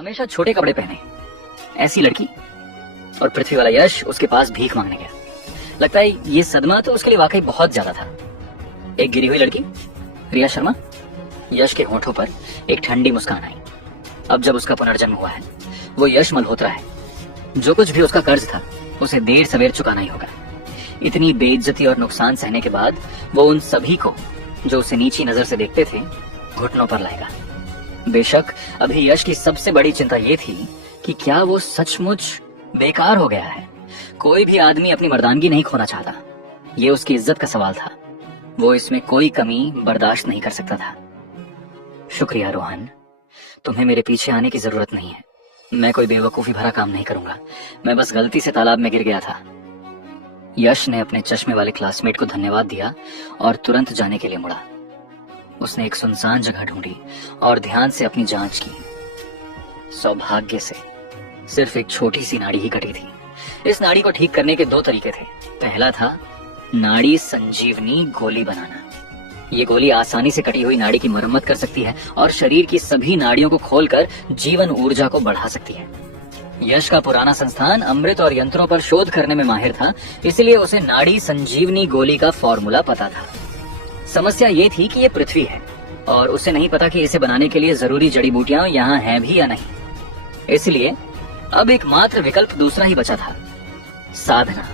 हमेशा छोटे कपड़े पहने, ऐसी लड़की। और पृथ्वी वाला यश उसके पास भीख मांगने गया। लगता है ये सदमा तो उसके लिए वाकई बहुत ज्यादा था। एक गिरी हुई लड़की, रिया शर्मा। यश के होठों पर एक ठंडी मुस्कान आई। अब जब उसका पुनर्जन्म हुआ है, वो यश मल्होत्रा है। जो कुछ भी उसका कर्ज था उसे देर सवेर चुकाना ही होगा। इतनी बेइज्जती और नुकसान सहने के बाद वो उन सभी को जो उसे नीची नजर से देखते थे घुटनों पर लाएगा। बेशक अभी यश की सबसे बड़ी चिंता ये थी कि क्या वो सचमुच बेकार हो गया है। कोई भी आदमी अपनी मर्दानगी नहीं खोना चाहता, ये उसकी इज्जत का सवाल था। वो इसमें कोई कमी बर्दाश्त नहीं कर सकता था। शुक्रिया रोहन, तुम्हें मेरे पीछे आने की जरूरत नहीं है। मैं कोई बेवकूफी भरा काम नहीं करूंगा। मैं बस गलती से तालाब में गिर गया था। यश ने अपने चश्मे वाले क्लासमेट को धन्यवाद दिया और तुरंत जाने के लिए मुड़ा। उसने एक सुनसान जगह ढूंढी और ध्यान से अपनी जांच की। सौभाग्य से सिर्फ एक छोटी सी नाड़ी ही कटी थी। इस नाड़ी को ठीक करने के दो तरीके थे। पहला था नाड़ी संजीवनी गोली बनाना। ये गोली आसानी से कटी हुई नाड़ी की मरम्मत कर सकती है और शरीर की सभी नाड़ियों को खोलकर जीवन ऊर्जा को बढ़ा सकती है। यश का पुराना संस्थान अमृत और यंत्रों पर शोध करने में माहिर था, इसलिए उसे नाड़ी संजीवनी गोली का फॉर्मूला पता था। समस्या ये थी कि ये पृथ्वी है और उसे नहीं पता कि इसे बनाने के लिए जरूरी जड़ी बूटियां यहाँ हैं भी या नहीं। इसलिए अब एकमात्र विकल्प दूसरा ही बचा था, साधना।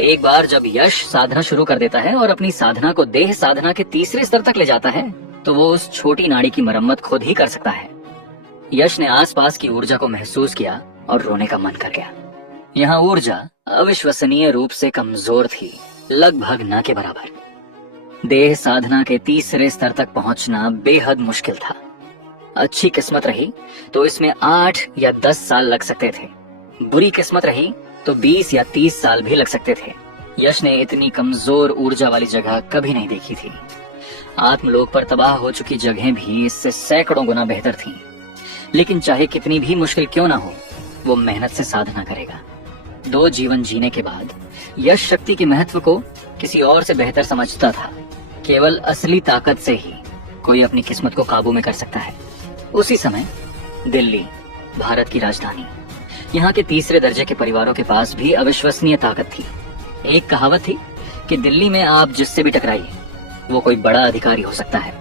एक बार जब यश साधना शुरू कर देता है और अपनी साधना को देह साधना के तीसरे स्तर तक ले जाता है तो वो उस छोटी नाड़ी की मरम्मत खुद ही कर सकता है। यश ने आसपास की ऊर्जा को महसूस किया और रोने का मन कर गया। यहाँ ऊर्जा अविश्वसनीय रूप से कमजोर थी, लगभग न के बराबर। देह साधना के तीसरे स्तर तक पहुंचना बेहद मुश्किल था। अच्छी किस्मत रही तो इसमें 8 या 10 साल लग सकते थे। बुरी किस्मत रही तो 20 या 30 साल भी लग सकते थे। यश ने इतनी कमजोर ऊर्जा वाली जगह कभी नहीं देखी थी। आत्मलोक पर तबाह हो चुकी जगहें भी इससे सैकड़ों गुना बेहतर थीं। लेकिन चाहे कितनी भी मुश्किल क्यों ना हो, वो मेहनत से साधना करेगा। 2 जीवन जीने के बाद यश शक्ति के महत्व को किसी और से बेहतर समझता था। केवल असली ताकत से ही कोई अपनी किस्मत को काबू में कर सकता है। उसी समय दिल्ली, भारत की राजधानी, यहाँ के तीसरे दर्जे के परिवारों के पास भी अविश्वसनीय ताकत थी। एक कहावत थी कि दिल्ली में आप जिससे भी टकराइए वो कोई बड़ा अधिकारी हो सकता है।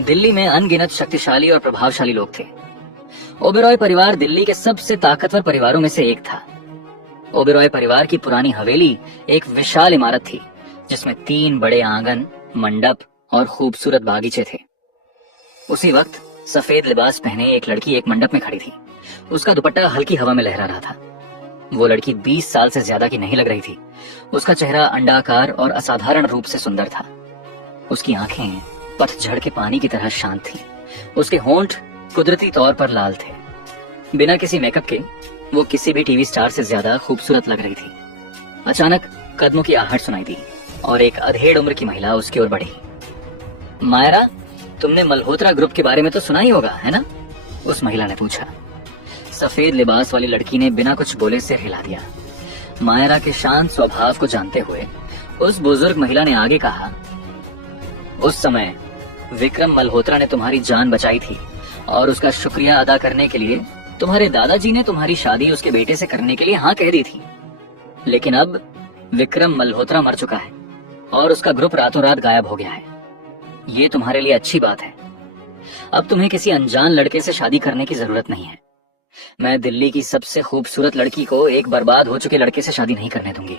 दिल्ली में अनगिनत शक्तिशाली और प्रभावशाली लोग थे। ओबेरॉय परिवार दिल्ली के सबसे ताकतवर परिवारों में से एक था। ओबेरॉय परिवार की पुरानी हवेली एक विशाल इमारत थी जिसमें 3 बड़े आंगन, मंडप और खूबसूरत बागीचे थे। उसी वक्त सफेद लिबास पहने एक लड़की एक मंडप में खड़ी थी। उसका दुपट्टा हल्की हवा में लहरा रहा था। वो लड़की 20 साल से ज्यादा की नहीं लग रही थी। उसका चेहरा अंडाकार और असाधारण रूप से सुंदर था। उसकी आंखें पतझड़ के पानी की तरह शांत थीं। उसके होंठ कुदरती तौर पर लाल थे। बिना किसी मेकअप के वो किसी भी टीवी स्टार से ज्यादा खूबसूरत लग रही थी। अचानक कदमों की आहट सुनाई दी और एक अधेड़ उम्र की महिला उसकी ओर बढ़ी। मायरा, तुमने मल्होत्रा ग्रुप के बारे में तो सुना ही होगा, है ना? उस महिला ने पूछा। सफेद लिबास वाली लड़की ने बिना कुछ बोले सिर हिला दिया। मायरा के शांत स्वभाव को जानते हुए उस बुजुर्ग महिला ने आगे कहा, उस समय विक्रम मल्होत्रा ने तुम्हारी जान बचाई थी और उसका शुक्रिया अदा करने के लिए तुम्हारे दादाजी ने तुम्हारी शादी उसके बेटे से करने के लिए हाँ कह दी थी। लेकिन अब विक्रम मल्होत्रा मर चुका है और उसका ग्रुप रातों रात गायब हो गया है। ये तुम्हारे लिए अच्छी बात है। अब तुम्हें किसी अनजान लड़के से शादी करने की जरूरत नहीं है। मैं दिल्ली की सबसे खूबसूरत लड़की को एक बर्बाद हो चुके लड़के से शादी नहीं करने दूंगी।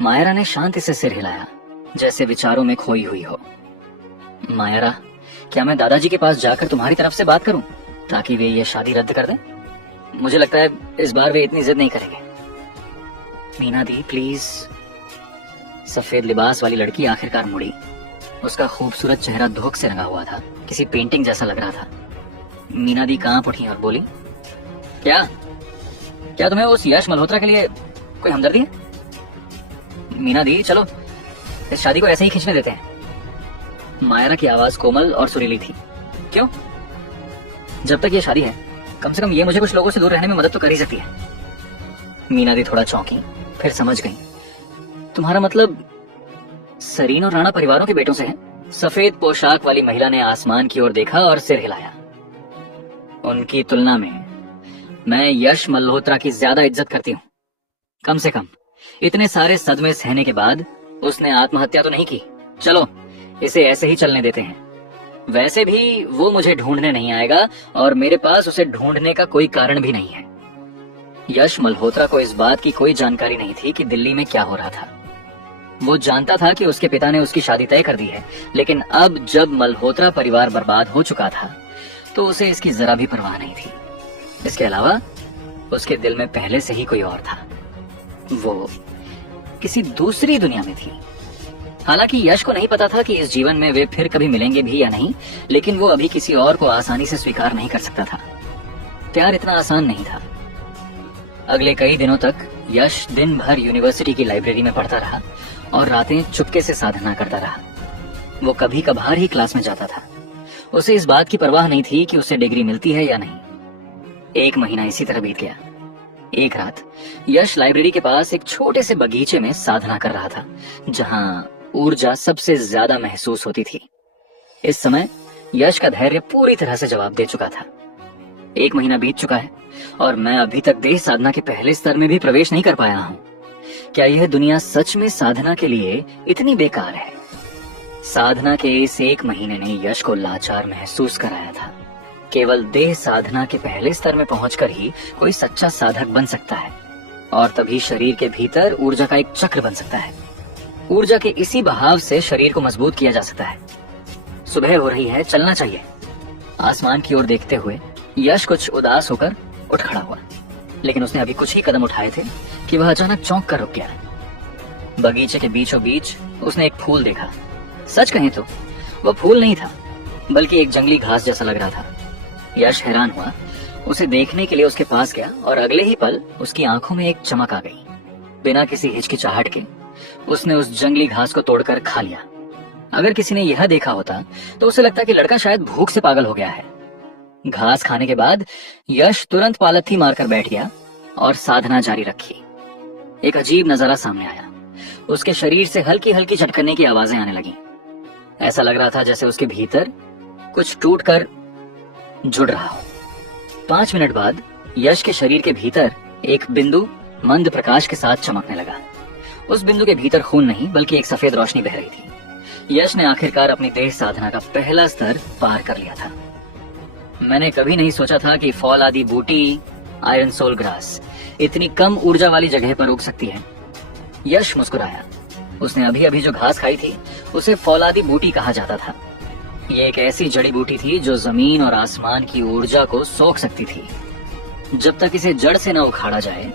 मायरा ने शांति से सिर हिलाया, जैसे विचारों में खोई हुई हो। मायरा, क्या मैं दादाजी के पास जाकर तुम्हारी तरफ से बात करूं ताकि वे ये शादी रद्द कर दें? मुझे लगता है इस बार वे इतनी जिद नहीं करेंगे। मीना दी, प्लीज। सफेद लिबास वाली लड़की आखिरकार मुड़ी। उसका खूबसूरत चेहरा धोख से रंगा हुआ था, किसी पेंटिंग जैसा लग रहा था। मीना दी कांप उठी और बोली, क्या तुम्हें उस यश मल्होत्रा के लिए कोई हमदर्दी है? मीना दी, चलो इस शादी को ऐसे ही खींचने देते हैं। मायरा की आवाज कोमल और सुरीली थी। क्यों? जब तक ये शादी है कम से कम ये मुझे कुछ लोगों से दूर रहने में मदद तो कर ही सकती है। मीना दी थोड़ा चौंकी, फिर समझ गई। तुम्हारा मतलब सरीन और राणा परिवारों के बेटों से है? सफेद पोशाक वाली महिला ने आसमान की ओर देखा और सिर हिलाया। उनकी तुलना में मैं यश मल्होत्रा की ज्यादा इज्जत करती हूँ। कम से कम इतने सारे सदमे सहने के बाद उसने आत्महत्या तो नहीं की। चलो इसे ऐसे ही चलने देते हैं। वैसे भी वो मुझे ढूंढने नहीं आएगा और मेरे पास उसे ढूंढने का कोई कारण भी नहीं है। यश मल्होत्रा को इस बात की कोई जानकारी नहीं थी कि दिल्ली में क्या हो रहा था। वो जानता था कि उसके पिता ने उसकी शादी तय कर दी है, लेकिन अब जब मल्होत्रा परिवार बर्बाद हो चुका था तो उसे इसकी जरा भी परवाह नहीं थी। इसके अलावा उसके दिल में पहले से ही कोई और था। वो किसी दूसरी दुनिया में थी। हालांकि यश को नहीं पता था कि इस जीवन में वे फिर कभी मिलेंगे भी या नहीं, लेकिन वो अभी किसी और को आसानी से स्वीकार नहीं कर सकता था। प्यार इतना आसान नहीं था। अगले कई दिनों तक यश दिन भर यूनिवर्सिटी की लाइब्रेरी में पढ़ता रहा और रातें चुपके से साधना करता रहा। वो कभी कभार ही क्लास में जाता था। उसे इस बात की परवाह नहीं थी कि उसे डिग्री मिलती है या नहीं। 1 महीना इसी तरह बीत गया। एक रात यश लाइब्रेरी के पास एक छोटे से बगीचे में साधना कर रहा था, जहां ऊर्जा सबसे ज्यादा महसूस होती थी। इस समय यश का धैर्य पूरी तरह से जवाब दे चुका था। 1 महीना बीत चुका है और मैं अभी तक देह साधना के पहले स्तर में भी प्रवेश नहीं कर पाया हूँ। क्या यह दुनिया सच में साधना के लिए इतनी बेकार है? साधना के इस 1 महीने ने यश को लाचार महसूस कराया था। केवल देह साधना के पहले स्तर में पहुंचकर ही कोई सच्चा साधक बन सकता है और तभी शरीर के भीतर ऊर्जा का एक चक्र बन सकता है। ऊर्जा के इसी बहाव से शरीर को मजबूत किया जा सकता है। सुबह हो रही है, चलना चाहिए। आसमान की ओर देखते हुए यश कुछ उदास होकर उठ खड़ा हुआ, लेकिन उसने अभी कुछ ही कदम उठाए थे कि वह अचानक चौंक कर रुक गया। बगीचे के बीचों बीच उसने एक फूल देखा। सच कहें तो वह फूल नहीं था, बल्कि एक जंगली घास जैसा लग रहा था। यश हैरान हुआ, उसे देखने के लिए उसके पास गया और अगले ही पल उसकी आंखों में एक चमक आ गई। बिना किसी हिचकिचाहट के उसने उस जंगली घास को तोड़कर खा लिया। अगर किसी ने यह देखा होता तो उसे लगता कि लड़का शायद भूख से पागल हो गया है। घास खाने के बाद यश तुरंत पालथी मारकर बैठ गया और साधना जारी रखी। एक अजीब नजारा सामने आया। उसके शरीर से हल्की हल्की झटकने की आवाजें आने लगी। ऐसा लग रहा था जैसे उसके भीतर कुछ टूटकर जुड़ रहा हो। 5 मिनट बाद यश के शरीर के भीतर एक बिंदु मंद प्रकाश के साथ चमकने लगा। उस बिंदु के भीतर खून नहीं, बल्कि एक सफेद रोशनी बह रही थी। यश ने आखिरकार अपनी देह साधना का पहला स्तर पार कर लिया था। मैंने कभी नहीं सोचा था कि फौलादी बूटी, आयरन सोल ग्रास, इतनी कम ऊर्जा वाली जगह पर उग सकती है। यश मुस्कुराया। उसने अभी अभी जो घास खाई थी उसे फौलादी बूटी कहा जाता था। ये एक ऐसी जड़ी बूटी थी जो जमीन और आसमान की ऊर्जा को सोख सकती थी। जब तक इसे जड़ से न उखाड़ा जाए,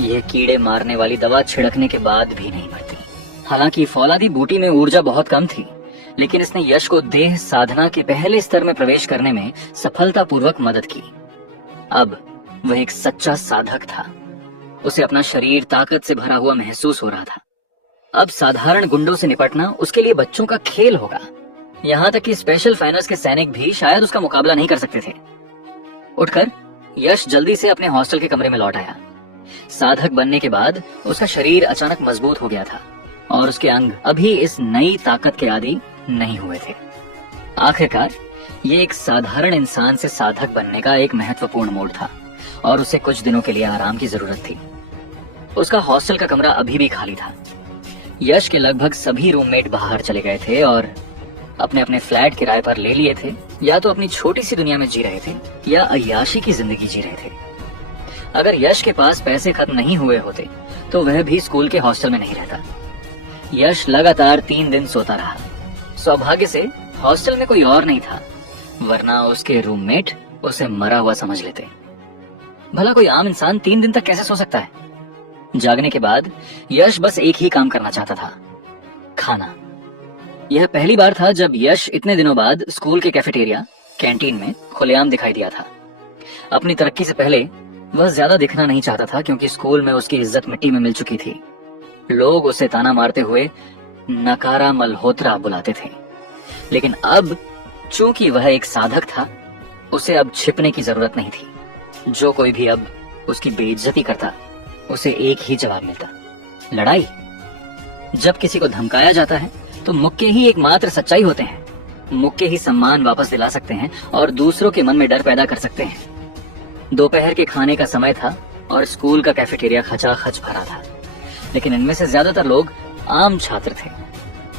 यह कीड़े मारने वाली दवा छिड़कने के बाद भी नहीं मरती। हालांकि फौलादी बूटी में ऊर्जा बहुत कम थी, लेकिन इसने यश को देह साधना के पहले स्तर में प्रवेश करने में सफलतापूर्वक मदद की। अब वह एक सच्चा साधक था। उसे अपना शरीर ताकत से भरा हुआ महसूस हो रहा था। अब साधारण गुंडों से निपटना उसके लिए बच्चों का खेल होगा। यहाँ तक कि स्पेशल फाइनर्स के सैनिक भी शायद उसका मुकाबला नहीं कर सकते थे। उठकर यश जल्दी से अपने हॉस्टल के कमरे में लौट आया। साधक बनने के बाद उसका शरीर अचानक मजबूत हो गया था और उसके अंग अभी इस नई ताकत के आदी नहीं हुए थे। आखिरकार ये एक साधारण इंसान से साधक बनने का एक महत्वपूर्ण मोड़ था और उसे कुछ दिनों के लिए आराम की जरूरत थी। उसका हॉस्टल का कमरा अभी भी खाली था। यश के लगभग सभी रूममेट बाहर चले गए थे और अपने अपने फ्लैट किराए पर ले लिए थे। या तो अपनी छोटी सी दुनिया में जी रहे थे या अय्याशी की जिंदगी जी रहे थे। अगर यश के पास पैसे खत्म नहीं हुए होते तो वह भी स्कूल के हॉस्टल में नहीं रहता। यश लगातार 3 दिन सोता रहा। सौभाग्य से हॉस्टल में कोई और नहीं था, वरना उसके रूममेट उसे मरा हुआ समझ लेते। भला कोई आम इंसान 3 दिन तक कैसे सो सकता है? जागने के बाद यश बस एक ही काम करना चाहता था, खाना। यह पहली बार था जब यश इतने दिनों बाद स्कूल के कैफेटेरिया, कैंटीन में खुलेआम दिखाई दिया था। अपनी तरक्की से पहले वह ज्यादा दिखना नहीं चाहता था, क्योंकि स्कूल में उसकी इज्जत मिट्टी में मिल चुकी थी। लोग उसे ताना मारते हुए नकारा मल्होत्रा बुलाते थे। लेकिन अब चूंकि वह एक साधक था, उसे अब छिपने की जरूरत नहीं थी। जो कोई भी अब उसकी बेइज्जती करता, उसे एक ही जवाब मिलता, लड़ाई। जब किसी को धमकाया जाता है तो मुक्के ही एकमात्र सच्चाई होते हैं। मुक्के ही सम्मान वापस दिला सकते हैं और दूसरों के मन में डर पैदा कर सकते हैं। दोपहर के खाने का समय था और स्कूल का कैफेटेरिया खचाखच भरा था, लेकिन इनमें से ज्यादातर लोग आम छात्र थे।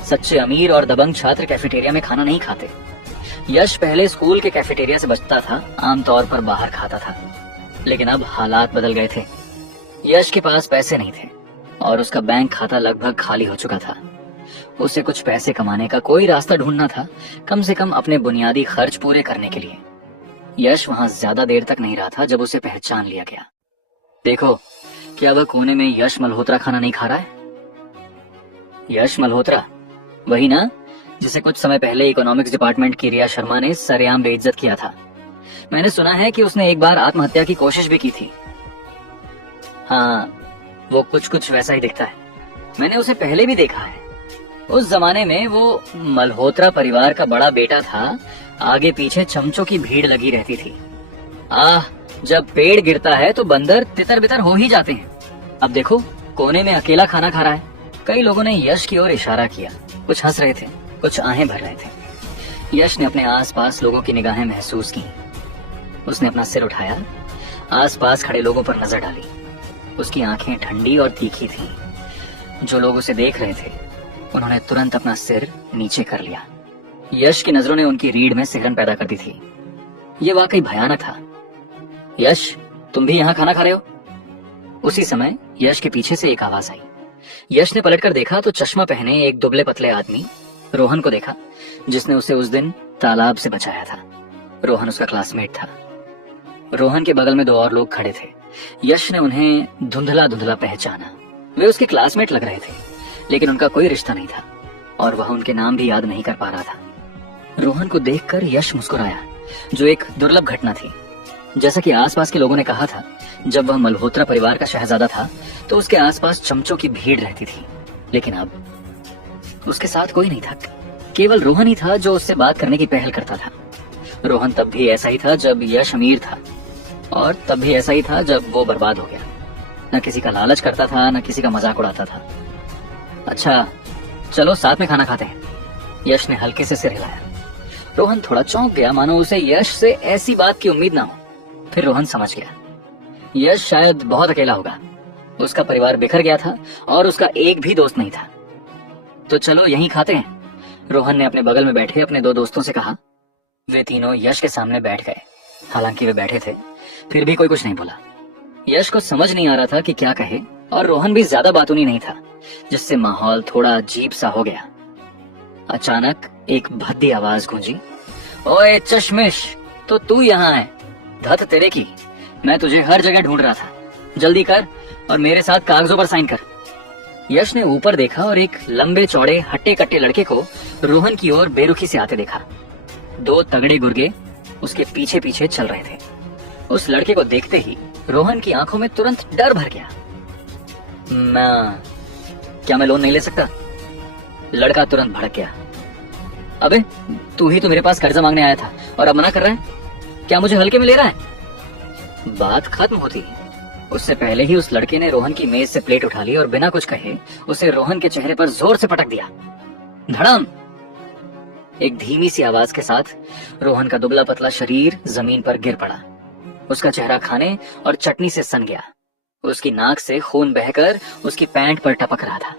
सच्चे अमीर और दबंग छात्र कैफेटेरिया में खाना नहीं खाते। यश पहले स्कूल के कैफेटेरिया से बचता था, आमतौर पर बाहर खाता था, लेकिन अब हालात बदल गए थे। यश के पास पैसे नहीं थे और उसका बैंक खाता लगभग खाली हो चुका था। उसे कुछ पैसे कमाने का कोई रास्ता ढूंढना था, कम से कम अपने बुनियादी खर्च पूरे करने के लिए। यश वहां ज्यादा देर तक नहीं रहा था जब उसे पहचान लिया गया। देखो, क्या वह कोने में यश मल्होत्रा खाना नहीं खा रहा है? यश मल्होत्रा, वही ना जिसे कुछ समय पहले इकोनॉमिक्स डिपार्टमेंट की रिया शर्मा ने सरेआम बेइज्जत किया था। मैंने सुना है कि उसने एक बार आत्महत्या की कोशिश भी की थी। हाँ, वो कुछ कुछ वैसा ही दिखता है। मैंने उसे पहले भी देखा है। उस जमाने में वो मल्होत्रा परिवार का बड़ा बेटा था। आगे पीछे चमचों की भीड़ लगी रहती थी। जब पेड़ गिरता है तो बंदर तितर बितर हो ही जाते हैं। अब देखो, कोने में अकेला खाना खा रहा है। कई लोगों ने यश की ओर इशारा किया, कुछ हंस रहे थे, कुछ आहें भर रहे थे। यश ने अपने आसपास लोगों की निगाहें महसूस की। उसने अपना सिर उठाया, आसपास खड़े लोगों पर नजर डाली। उसकी आंखें ठंडी और तीखी थीं। जो लोग उसे देख रहे थे उन्होंने तुरंत अपना सिर नीचे कर लिया। यश की नजरों ने उनकी रीढ़ में सिहरन पैदा कर दी थी। ये वाकई भयानक था। यश, तुम भी यहाँ खाना खा रहे हो? उसी समय यश के पीछे से एक आवाज आई। यश ने पलटकर देखा तो चश्मा पहने एक दुबले पतले आदमी रोहन को देखा, जिसने उसे उस दिन तालाब से बचाया था। रोहन उसका क्लासमेट था। रोहन के बगल में दो और लोग खड़े थे। यश ने उन्हें धुंधला धुंधला पहचाना। वे उसके क्लासमेट लग रहे थे, लेकिन उनका कोई रिश्ता नहीं था और वह उनके नाम भी याद नहीं कर पा रहा था। रोहन को देखकर यश मुस्कुराया, जो एक दुर्लभ घटना थी। जैसा कि आसपास के लोगों ने कहा था, जब वह मल्होत्रा परिवार का शहजादा था तो उसके आसपास चमचों की भीड़ रहती थी, लेकिन अब उसके साथ कोई नहीं था। केवल रोहन ही था जो उससे बात करने की पहल करता था। रोहन तब भी ऐसा ही था जब यश अमीर था, और तब भी ऐसा ही था जब वो बर्बाद हो गया। न किसी का लालच करता था, न किसी का मजाक उड़ाता था। अच्छा, चलो साथ में खाना खाते हैं। यश ने हल्के से सिर हिलाया। रोहन थोड़ा चौंक गया, मानो उसे यश से ऐसी बात की उम्मीद ना हो। फिर रोहन समझ गया, यश शायद बहुत अकेला होगा। उसका परिवार बिखर गया था और उसका एक भी दोस्त नहीं था। तो चलो यहीं खाते हैं, रोहन ने अपने बगल में बैठे अपने दो दोस्तों से कहा। वे तीनों यश के सामने बैठ गए। हालांकि वे बैठे थे, फिर भी कोई कुछ नहीं बोला। यश को समझ नहीं आ रहा था कि क्या कहे, और रोहन भी ज्यादा बातूनी नहीं था, जिससे माहौल थोड़ा अजीब सा हो गया। अचानक एक भद्दी आवाज गूंजी। ओए चश्मिश, तो तू यहाँ है? धत तेरे की, मैं तुझे हर जगह ढूंढ रहा था। जल्दी कर और मेरे साथ कागजों पर साइन कर। यश ने ऊपर देखा और एक लंबे चौड़े हट्टे कट्टे लड़के को रोहन की ओर बेरुखी से आते देखा। दो तगड़े गुर्गे उसके पीछे पीछे चल रहे थे। उस लड़के को देखते ही रोहन की आंखों में तुरंत डर भर गया। क्या मैं लोन नहीं ले सकता? लड़का तुरंत भड़क गया। अबे, तू ही तो मेरे पास कर्जा मांगने आया था और अब मना कर रहा है? क्या मुझे हल्के में ले रहा है? बात खत्म होती उससे पहले ही उस लड़के ने रोहन की मेज से प्लेट उठा ली और बिना कुछ कहे उसे रोहन के चेहरे पर जोर से पटक दिया। धड़म! एक धीमी सी आवाज के साथ रोहन का दुबला पतला शरीर जमीन पर गिर पड़ा। उसका चेहरा खाने और चटनी से सन गया। उसकी नाक से खून बहकर उसकी पैंट पर टपक रहा था।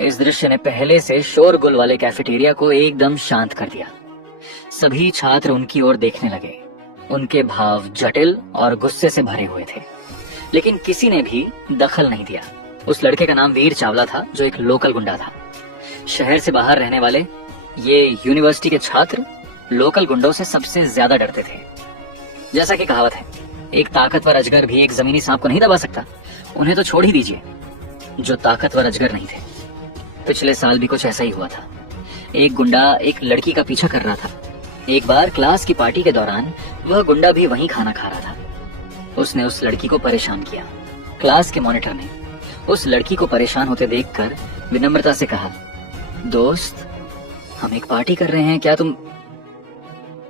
इस दृश्य ने पहले से शोरगुल वाले कैफेटेरिया को एकदम शांत कर दिया। सभी छात्र उनकी ओर देखने लगे। उनके भाव जटिल और गुस्से से भरे हुए थे, लेकिन किसी ने भी दखल नहीं दिया। उस लड़के का नाम वीर चावला था, जो एक लोकल गुंडा था। शहर से बाहर रहने वाले ये यूनिवर्सिटी के छात्र लोकल गुंडों से सबसे ज्यादा डरते थे। जैसा कि कहावत है, एक ताकतवर अजगर भी एक जमीनी सांप को नहीं दबा सकता। उन्हें तो छोड़ ही दीजिए, जो ताकतवर अजगर नहीं थे। पिछले साल भी कुछ ऐसा ही हुआ था। एक गुंडा एक लड़की का पीछा कर रहा था। एक बार क्लास की पार्टी के दौरान वह गुंडा भी वहीं खाना खा रहा था। उसने उस लड़की को परेशान किया। क्लास के मॉनिटर ने उस लड़की को परेशान होते देखकर विनम्रता से कहा, दोस्त, हम एक पार्टी कर रहे हैं, क्या तुम...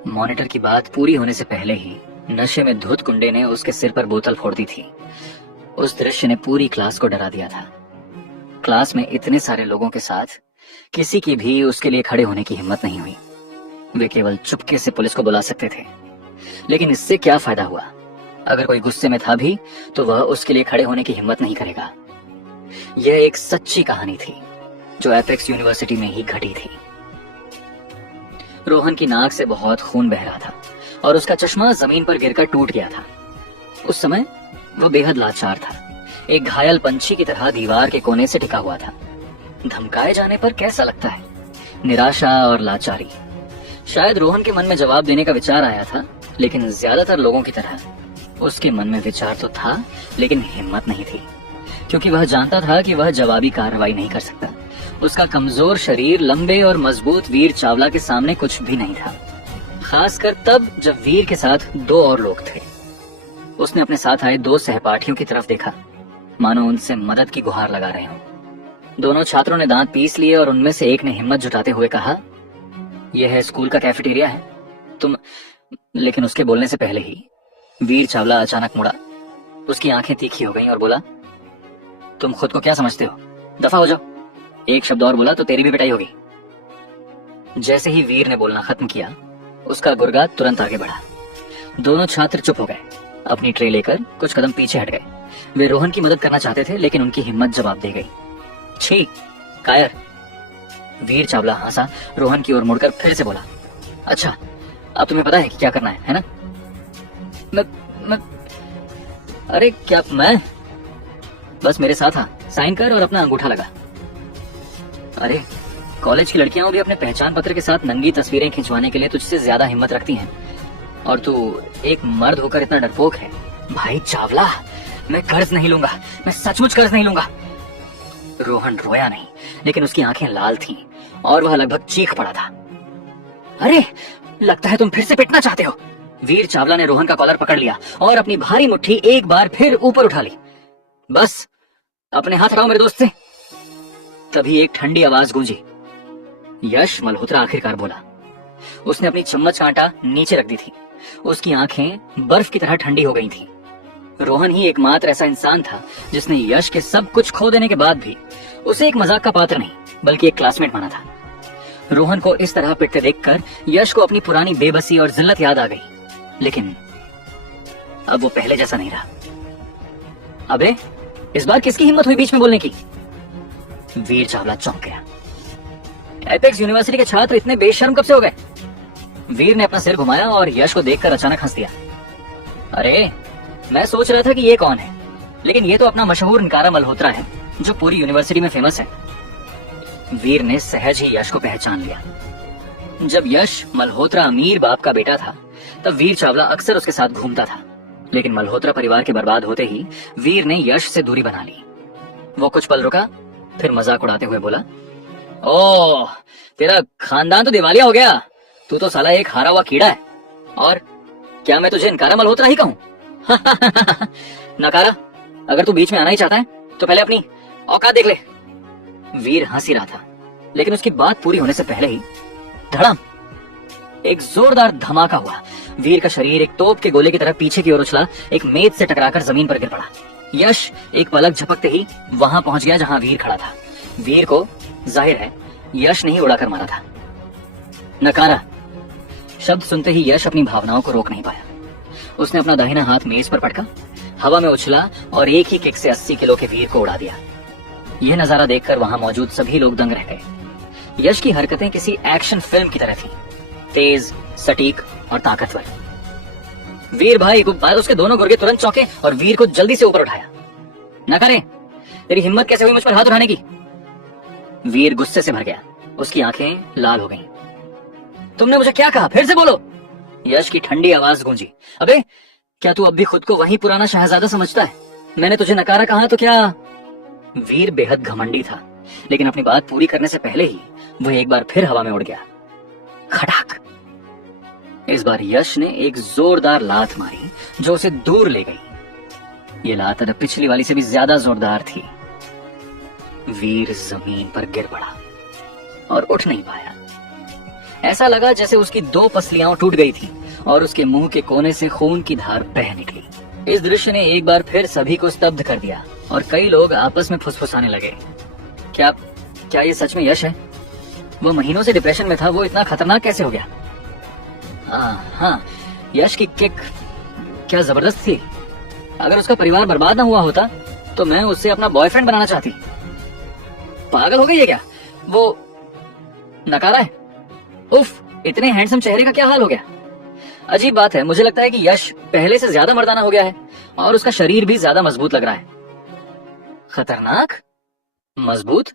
मॉनिटर की बात पूरी होने से पहले ही नशे में धुत गुंडे ने उसके सिर पर बोतल फोड़ दी थी। उस दृश्य ने पूरी क्लास को डरा दिया था। क्लास में इतने सारे लोगों के साथ किसी की भी उसके लिए खड़े होने की हिम्मत नहीं हुई। वे केवल चुपके से पुलिस को बुला सकते थे, लेकिन इससे क्या फायदा हुआ? अगर कोई गुस्से में था भी तो वह उसके लिए खड़े होने की हिम्मत नहीं करेगा। यह एक सच्ची कहानी थी जो एपेक्स यूनिवर्सिटी में ही घटी थी। रोहन की नाक से बहुत खून बह रहा था और उसका चश्मा जमीन पर गिरकर टूट गया था। उस समय वह बेहद लाचार था, एक घायल पंछी की तरह दीवार के कोने से टिका हुआ था। धमकाए जाने पर कैसा लगता है? निराशा और लाचारी। शायद रोहन के मन में जवाब देने का विचार आया था, लेकिन ज्यादातर लोगों की तरह उसके मन में विचार तो था, लेकिन हिम्मत नहीं थी, क्योंकि वह जानता था कि वह जवाबी कार्रवाई नहीं कर सकता। उसका कमजोर शरीर लंबे और मजबूत वीर चावला के सामने कुछ भी नहीं था, खासकर तब जब वीर के साथ दो और लोग थे। उसने अपने साथ आए दो सहपाठियों की तरफ देखा, मानो उनसे मदद की गुहार लगा रहे हों। दोनों छात्रों ने दांत पीस लिए और उनमें से एक ने हिम्मत जुटाते हुए कहा, यह है स्कूल का कैफेटेरिया है, तुम। लेकिन उसके बोलने से पहले ही वीर चावला अचानक मुड़ा। उसकी आंखें तीखी हो गईं और बोला, तुम खुद को क्या समझते हो? दफा हो जाओ। एक शब्द और बोला तो तेरी भी पिटाई होगी। जैसे ही वीर ने बोलना खत्म किया, उसका गुर्गा तुरंत आगे बढ़ा। दोनों छात्र चुप हो गए, अपनी ट्रे लेकर कुछ कदम पीछे हट गए। वे रोहन की मदद करना चाहते थे, लेकिन उनकी हिम्मत जवाब दे गई। छी, कायर। वीर चावला हंसा, रोहन की ओर मुड़कर फिर से बोला, अच्छा अब तुम्हें पता है कि क्या करना है ना? मैं अरे क्या मैं? बस मेरे साथ आ, साइन कर और अपना अंगूठा लगा। अरे कॉलेज की लड़कियां भी अपने पहचान पत्र के साथ नंगी तस्वीरें खिंचवाने के लिए तुझसे ज्यादा हिम्मत रखती हैं, और तू एक मर्द होकर इतना डरपोक है। भाई चावला, मैं कर्ज नहीं लूंगा, मैं सचमुच कर्ज नहीं लूंगा। रोहन रोया नहीं, लेकिन उसकी आंखें लाल थीं और वह लगभग चीख पड़ा था। अरे लगता है तुम फिर से पिटना चाहते हो। वीर चावला ने रोहन का कॉलर पकड़ लिया और अपनी भारी मुट्ठी एक बार फिर ऊपर उठा ली। बस अपने हाथ हटाओ मेरे दोस्त से। तभी एक ठंडी आवाज गूंजी। यश मल्होत्रा आखिरकार बोला। उसने अपनी चम्मच का आटा नीचे रख दी थी। उसकी आंखें बर्फ की तरह ठंडी हो गई थीं। रोहन ही एकमात्र ऐसा इंसान था जिसने यश के सब कुछ खो देने के बाद भी उसे एक मजाक का पात्र नहीं, बल्कि एक क्लासमेट माना था। रोहन को इस तरह पिटते देखकर यश को अपनी पुरानी बेबसी और जिल्लत याद आ गई, लेकिन अब वो पहले जैसा नहीं रहा। अबे इस बार किसकी हिम्मत हुई बीच में बोलने की? वीर चावला चौंक गया। एपेक्स यूनिवर्सिटी के छात्र इतने बेशर्म कब से हो गए? वीर ने अपना सिर घुमाया और यश को देखकर अचानक हंस दिया। अरे मैं सोच रहा था कि ये कौन है, लेकिन ये तो अपना मशहूर नकारा मल्होत्रा है जो पूरी यूनिवर्सिटी में फेमस है। वीर ने सहज ही यश को पहचान लिया। जब यश मल्होत्रा अमीर बाप का बेटा था, तब वीर चावला अक्सर उसके साथ घूमता था, लेकिन मल्होत्रा परिवार के बर्बाद होते ही वीर ने यश से दूरी बना ली। वो कुछ पल रुका, फिर मजाक उड़ाते हुए बोला, ओह तेरा खानदान तो दिवालिया हो गया, तू तो साला एक हारा हुआ कीड़ा है। और क्या मैं तुझे नकारा मल्होत्रा ही कहूं? नकारा, अगर तू बीच में आना ही चाहता है तो पहले अपनी औकात देख ले। वीर हंस ही रहा था, लेकिन उसकी बात पूरी होने से पहले ही धड़ाम एक जोरदार धमाका हुआ। वीर का शरीर एक तोप के गोले की तरह पीछे की ओर उछला, एक मेज से टकराकर जमीन पर गिर पड़ा। यश एक पलक झपकते ही वहां पहुंच गया जहां वीर खड़ा था। वीर को जाहिर है यश ने ही उड़ाकर मारा था। नकारा शब्द सुनते ही यश अपनी भावनाओं को रोक नहीं पाया। उसने अपना दाहिना हाथ मेज पर पटका, हवा में उछला और एक ही किक से 80 किलो के वीर को उड़ा दिया। यह नजारा देखकर वहां मौजूद सभी लोग दंग रह गए। यश की हरकतें किसी एक्शन फिल्म की तरह थी, तेज, सटीक और ताकतवर। वीर भाई उसके दोनों गुर्गे तुरंत चौंके और वीर को जल्दी से ऊपर उठाया। नकारे, तेरी हिम्मत कैसे हुई मुझ पर हाथ उठाने की? वीर गुस्से से भर गया, उसकी आंखें लाल हो गईं। तुमने मुझे क्या कहा? फिर से बोलो। यश की ठंडी आवाज गूंजी। अबे क्या तू अब भी खुद को वही पुराना शहजादा समझता है? मैंने तुझे नकारा कहा तो क्या? वीर बेहद घमंडी था, लेकिन अपनी बात पूरी करने से पहले ही वह एक बार फिर हवा में उड़ गया। खटाक! इस बार यश ने एक जोरदार लात मारी जो उसे दूर ले गई। ये लात पिछली वाली से भी ज्यादा जोरदार थी। वीर जमीन पर गिर पड़ा और उठ नहीं पाया। ऐसा लगा जैसे उसकी 2 पसलियां टूट गई थी और उसके मुंह के कोने से खून की धार बह निकली। इस दृश्य ने एक बार फिर सभी को स्तब्ध कर दिया और कई लोग आपस में फुसफुसाने लगे। क्या ये सच में यश है? वो महीनों से डिप्रेशन में था, वो इतना खतरनाक कैसे हो गया? हाँ, यश की किक क्या जबरदस्त थी। अगर उसका परिवार बर्बाद ना हुआ होता तो मैं उससे अपना बॉयफ्रेंड बनाना चाहती। पागल हो गई है क्या? वो नकारा है। उफ, इतने हैंडसम चेहरे का क्या हाल हो गया। अजीब बात है, मुझे लगता है कि यश पहले से ज्यादा मर्दाना हो गया है और उसका शरीर भी ज्यादा मजबूत लग रहा है। खतरनाक? मजबूत?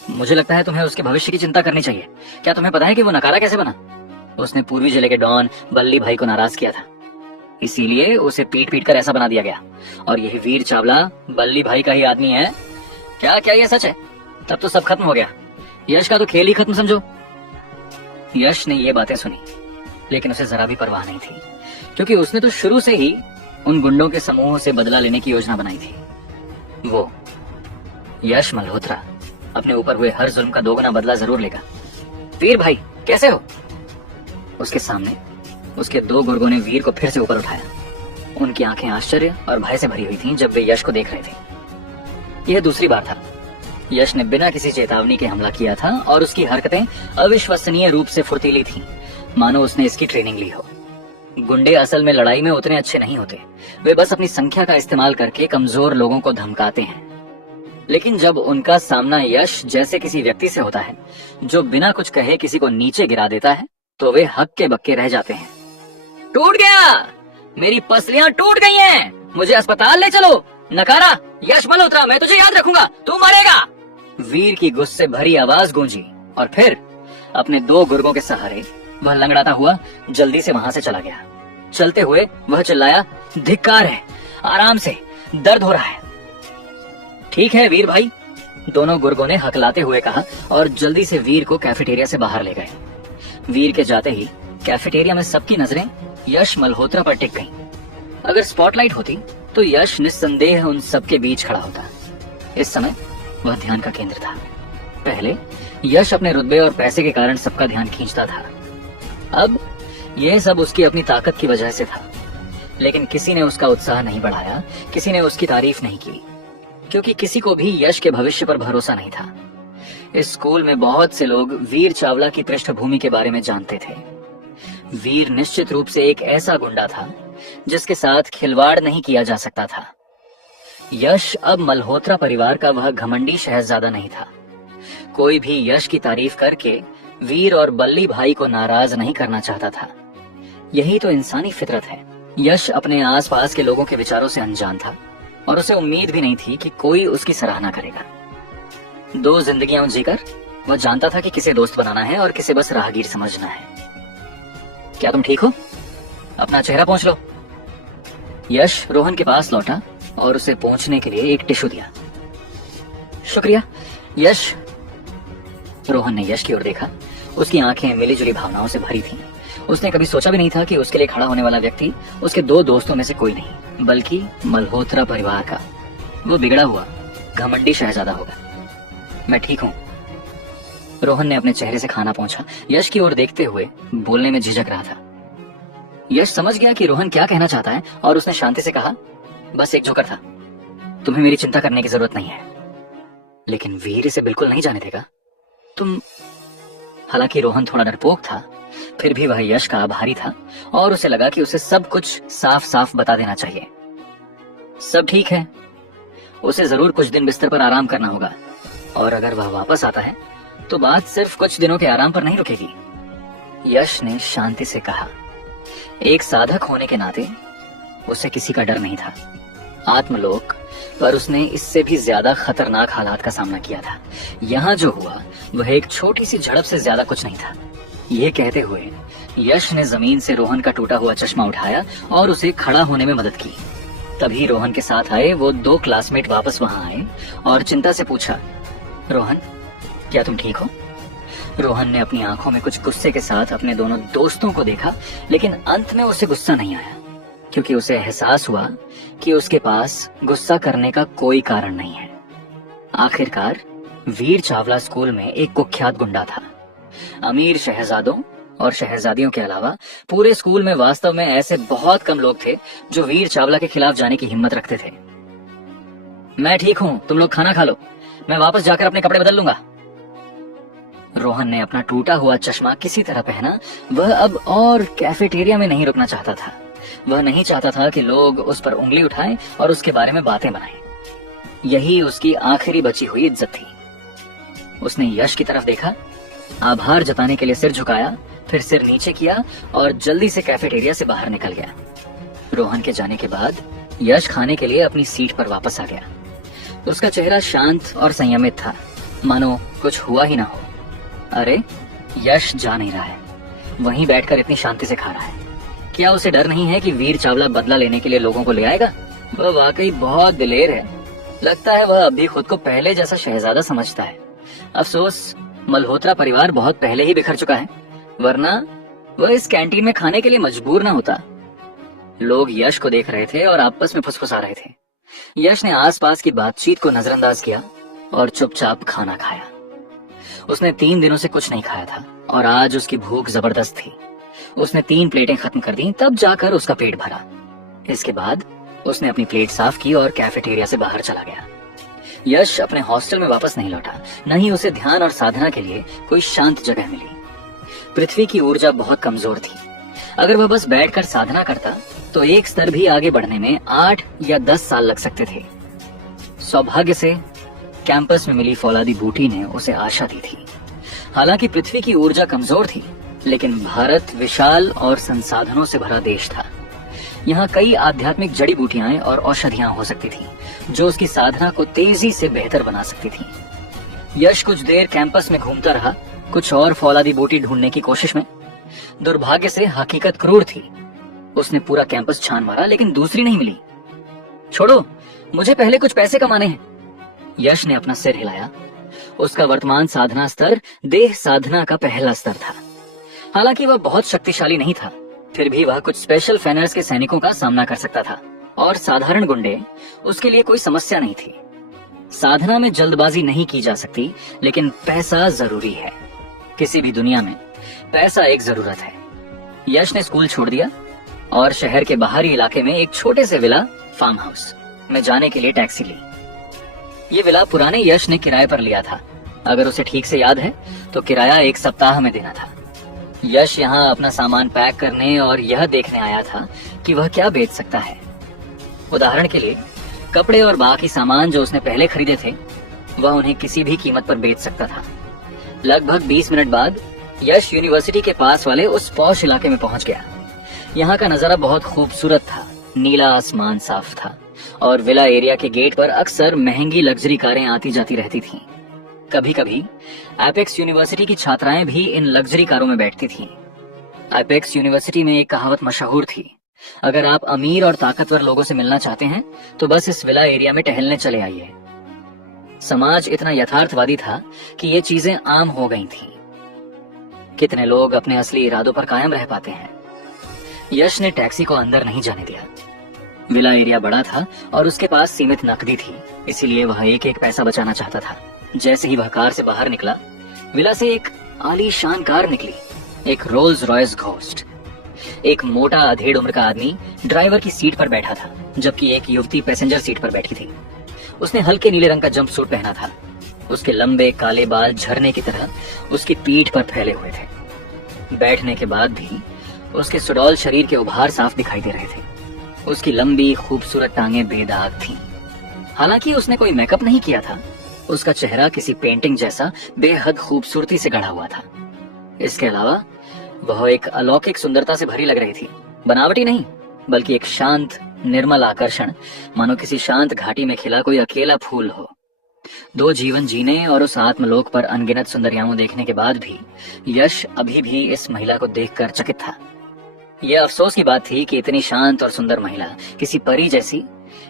मुझे लगता है तुम्हें उसके भविष्य की चिंता करनी चाहिए। क्या तुम्हें पता है कि वो नकारा कैसे बना? उसने पूर्वी जिले के डॉन बल्ली भाई को नाराज किया था, इसीलिए उसे पीट पीट कर ऐसा बना दिया गया। और यही वीर चावला बल्ली भाई का ही आदमी है। क्या क्या ये सच है? तब तो सब खत्म हो गया। यश का तो खेल ही खत्म समझो। यश ने ये बातें सुनी, लेकिन उसे जरा भी परवाह नहीं थी, क्योंकि उसने तो शुरू से ही उन गुंडों के समूह से बदला लेने की योजना बनाई थी। वो यश मल्होत्रा अपने ऊपर हुए हर जुल्म का दोगुना बदला जरूर लेगा। वीर भाई कैसे हो? उसके सामने उसके दो गुर्गों ने वीर को फिर से ऊपर उठाया। उनकी आंखें आश्चर्य और भय से भरी हुई थीं जब वे यश को देख रहे थे। यह दूसरी बार था यश ने बिना किसी चेतावनी के हमला किया था और उसकी हरकतें अविश्वसनीय रूप से फुर्तीली थीं, मानो उसने इसकी ट्रेनिंग ली हो। गुंडे असल में लड़ाई में उतने अच्छे नहीं होते, वे बस अपनी संख्या का इस्तेमाल करके कमजोर लोगों को धमकाते हैं। लेकिन जब उनका सामना यश जैसे किसी व्यक्ति से होता है जो बिना कुछ कहे किसी को नीचे गिरा देता है, तो वे हक्के बक्के रह जाते हैं। टूट गया, मेरी पसलियां टूट गई हैं, मुझे अस्पताल ले चलो। नकारा यश मल्होत्रा, मैं तुझे याद रखूंगा, तू मरेगा। वीर की गुस्से भरी आवाज गूंजी और फिर अपने दो गुर्गों के सहारे वह लंगड़ाता हुआ जल्दी से वहां से चला गया। चलते हुए वह चिल्लाया, धिक्कार है, आराम से, दर्द हो रहा है। ठीक है वीर भाई, दोनों गुर्गों ने हकलाते हुए कहा और जल्दी से वीर को कैफेटेरिया से बाहर ले गए। वीर के जाते ही कैफेटेरिया में सबकी नजरें यश मल्होत्रा पर टिक गईं। अगर स्पॉटलाइट होती तो यश निस्संदेह उन सबके बीच खड़ा होता। इस समय वह ध्यान का केंद्र था। पहले यश अपने रुतबे और पैसे के कारण सबका ध्यान खींचता था, अब यह सब उसकी अपनी ताकत की वजह से था। लेकिन किसी ने उसका उत्साह नहीं बढ़ाया, किसी ने उसकी तारीफ नहीं की, क्योंकि किसी को भी यश के भविष्य पर भरोसा नहीं था। इस स्कूल में बहुत से लोग वीर चावला की पृष्ठभूमि के बारे में जानते थे। वीर निश्चित रूप से एक ऐसा गुंडा था जिसके साथ खिलवाड़ नहीं किया जा सकता था। यश अब मल्होत्रा परिवार का वह घमंडी शहजादा नहीं था। कोई भी यश की तारीफ करके वीर और बल्ली भाई को नाराज नहीं करना चाहता था। यही तो इंसानी फितरत है। यश अपने आसपास के लोगों के विचारों से अनजान था और उसे उम्मीद भी नहीं थी कि कोई उसकी सराहना करेगा। दो जिंदगियां जीकर वह जानता था कि किसे दोस्त बनाना है और किसे बस राहगीर समझना है। क्या तुम ठीक हो? अपना चेहरा पोंछ लो। यश रोहन के पास लौटा और उसे पोंछने के लिए एक टिश्यू दिया। शुक्रिया यश। रोहन ने यश की ओर देखा। उसकी आंखें मिलीजुली भावनाओं से भरी थीं। उसने कभी सोचा भी नहीं था कि उसके लिए खड़ा होने वाला व्यक्ति उसके दो दोस्तों में से कोई नहीं, बल्कि मल्होत्रा परिवार का वो बिगड़ा हुआ घमंडी शहजादा होगा। मैं ठीक हूँ। रोहन ने अपने चेहरे से खाना पोंछा। यश की ओर देखते हुए बोलने में झिझक रहा था। यश समझ गया कि रोहन क्या कहना चाहता है और उसने शांति से कहा, बस एक जोकर था, तुम्हें मेरी चिंता करने की जरूरत नहीं है। लेकिन वीर इसे बिल्कुल नहीं जाने देगा। तुम। हालांकि रोहन थोड़ा डरपोक था, फिर भी वह यश का आभारी था और उसे लगा कि उसे सब कुछ साफ साफ बता देना चाहिए। सब ठीक है, उसे जरूर कुछ दिन बिस्तर पर आराम करना होगा और अगर वह वापस आता है तो बात सिर्फ कुछ दिनों के आराम पर नहीं रुकेगी। यश ने शांति से कहा। एक साधक होने के नाते उसे किसी का डर नहीं था। आत्मलोक पर उसने इससे भी ज्यादा खतरनाक हालात का सामना किया था। यहाँ जो हुआ वह एक छोटी सी झड़प से ज्यादा कुछ नहीं था। ये कहते हुए यश ने जमीन से रोहन का टूटा हुआ चश्मा उठाया और उसे खड़ा होने में मदद की। तभी रोहन के साथ आए वो दो क्लासमेट वापस वहां आए और चिंता से पूछा, रोहन क्या तुम ठीक हो? रोहन ने अपनी आंखों में कुछ गुस्से के साथ अपने दोनों दोस्तों को देखा, लेकिन अंत में उसे गुस्सा नहीं आया, क्योंकि उसे एहसास हुआ कि उसके पास गुस्सा करने का कोई कारण नहीं है। आखिरकार वीर चावला स्कूल में एक कुख्यात गुंडा था। अमीर शहजादों और शहजादियों के अलावा पूरे स्कूल में वास्तव में ऐसे बहुत कम लोग थे जो वीर चावला के खिलाफ जाने की हिम्मत रखते थे। मैं ठीक हूँ, तुम लोग खाना खा लो, मैं वापस जाकर अपने कपड़े बदल लूंगा। रोहन ने अपना टूटा हुआ चश्मा किसी तरह पहना। वह अब और कैफेटेरिया में नहीं रुकना चाहता था। वह नहीं चाहता था कि लोग उस पर उंगली उठाएं और उसके बारे में बातें बनाएं। यही उसकी आखिरी बची हुई इज्जत थी। उसने यश की तरफ देखा, आभार जताने के लिए सिर झुकाया, फिर सिर नीचे किया और जल्दी से कैफेटेरिया से बाहर निकल गया। रोहन के जाने के बाद यश खाने के लिए अपनी सीट पर वापस आ गया। उसका चेहरा शांत और संयमित था, मानो कुछ हुआ ही ना हो। अरे, यश जा नहीं रहा है, वहीं बैठकर इतनी शांति से खा रहा है। क्या उसे डर नहीं है कि वीर चावला बदला लेने के लिए लोगों को ले आएगा? वह वाकई बहुत दिलेर है। लगता है वह अभी खुद को पहले जैसा शहजादा समझता है। अफसोस, मल्होत्रा परिवार बहुत पहले ही बिखर चुका है, वरना वह इस कैंटीन में खाने के लिए मजबूर ना होता। लोग यश को देख रहे थे और आपस में फुसफुसा रहे थे। यश ने आसपास की बातचीत को नजरअंदाज किया और चुपचाप खाना खाया। उसने 3 दिनों से कुछ नहीं खाया था और आज उसकी भूख जबरदस्त थी। उसने 3 प्लेटें खत्म कर दी, तब जाकर उसका पेट भरा। इसके बाद उसने अपनी प्लेट साफ की और कैफेटेरिया से बाहर चला गया। यश अपने हॉस्टल में वापस नहीं लौटा, न ही उसे ध्यान और साधना के लिए कोई शांत जगह मिली। पृथ्वी की ऊर्जा बहुत कमजोर थी। अगर वह बस बैठकर साधना करता तो एक स्तर भी आगे बढ़ने में 8 या 10 साल लग सकते थे। सौभाग्य से कैंपस में मिली फौलादी बूटी ने उसे आशा दी थी। हालांकि पृथ्वी की ऊर्जा कमजोर थी, लेकिन भारत विशाल और संसाधनों से भरा देश था। यहाँ कई आध्यात्मिक जड़ी बूटियां और औषधियां हो सकती थी, जो उसकी साधना को तेजी से बेहतर बना सकती थी। यश कुछ देर कैंपस में घूमता रहा, कुछ और फौलादी बूटी ढूंढने की कोशिश में। दुर्भाग्य से हकीकत क्रूर थी। उसने पूरा कैंपस छान मारा, लेकिन दूसरी नहीं मिली। छोड़ो, मुझे पहले कुछ पैसे कमाने हैं। यश ने अपना सिर हिलाया। उसका वर्तमान साधना स्तर देह साधना का पहला स्तर था। हालांकि वह बहुत शक्तिशाली नहीं था, फिर भी वह कुछ स्पेशल फेनर्स के सैनिकों का सामना कर सकता था और साधारण गुंडे उसके लिए कोई समस्या नहीं थी। साधना में जल्दबाजी नहीं की जा सकती, लेकिन पैसा जरूरी है। किसी भी दुनिया में पैसा एक जरूरत है। यश ने स्कूल छोड़ दिया और शहर के बाहरी इलाके में एक छोटे से विला फार्म हाउस में जाने के लिए टैक्सी ली। ये विला पुराने यश ने किराए पर लिया था। अगर उसे ठीक से याद है तो किराया 1 सप्ताह में देना था। यश यहाँ अपना सामान पैक करने और यह देखने आया था कि वह क्या बेच सकता है। उदाहरण के लिए, कपड़े और बाकी सामान जो उसने पहले खरीदे थे, वह उन्हें किसी भी कीमत पर बेच सकता था। लगभग 20 मिनट बाद यश यूनिवर्सिटी के पास वाले उस पॉश इलाके में पहुंच गया। यहाँ का नजारा बहुत खूबसूरत था। नीला आसमान साफ था और विला एरिया के गेट पर अक्सर महंगी लग्जरी कारें आती जाती रहती थीं। कभी कभी एपेक्स यूनिवर्सिटी की छात्राएं भी इन लग्जरी कारों में बैठती थीं। एपेक्स यूनिवर्सिटी में एक कहावत मशहूर थी, अगर आप अमीर और ताकतवर लोगों से मिलना चाहते हैं तो बस इस विला एरिया में टहलने चले आइए। समाज इतना यथार्थवादी था कि ये चीजें आम हो गई थीं। कितने लोग अपने असली इरादों पर कायम रह पाते हैं। यश ने टैक्सी को अंदर नहीं जाने दिया। विला एरिया बड़ा था और उसके पास सीमित नकदी थी, इसीलिए वह एक एक पैसा बचाना चाहता था। जैसे ही वह कार से बाहर निकला, विला से एक आलीशान कार निकली, एक रोल्स रॉयस घोस्ट। एक मोटा अधेड़ उम्र का आदमी ड्राइवर की सीट पर बैठा था, जबकि एक युवती पैसेंजर सीट पर बैठी थी। उसने हल्के नीले रंग का जंप सूट पहना था। उसके लंबे काले बाल झरने की तरह उसकी पीठ पर फैले हुए थे। बैठने के बाद भी उसके सुडौल शरीर के उभार साफ दिखाई दे रहे थे। उसकी लंबी खूबसूरत टांगें बेदाग थीं। हालांकि उसने कोई मेकअप नहीं किया था। उसका चेहरा किसी पेंटिंग जैसा बेहद खूबसूरती से गढ़ा हुआ था। इसके अलावा वह एक अलौकिक सुंदरता से भरी लग रही थी। बनावटी नहीं, बल्कि एक शांत निर्मल आकर्षण, मानो किसी शांत घाटी में खिला कोई अकेला फूल हो। 2 जीवन जीने और उस आत्मलोक पर अनगिनत सुंदरियाओं देखने के बाद भी यश अभी भी इस महिला को देखकर चकित था। यह अफसोस की बात थी कि इतनी शांत और सुंदर महिला किसी परी जैसी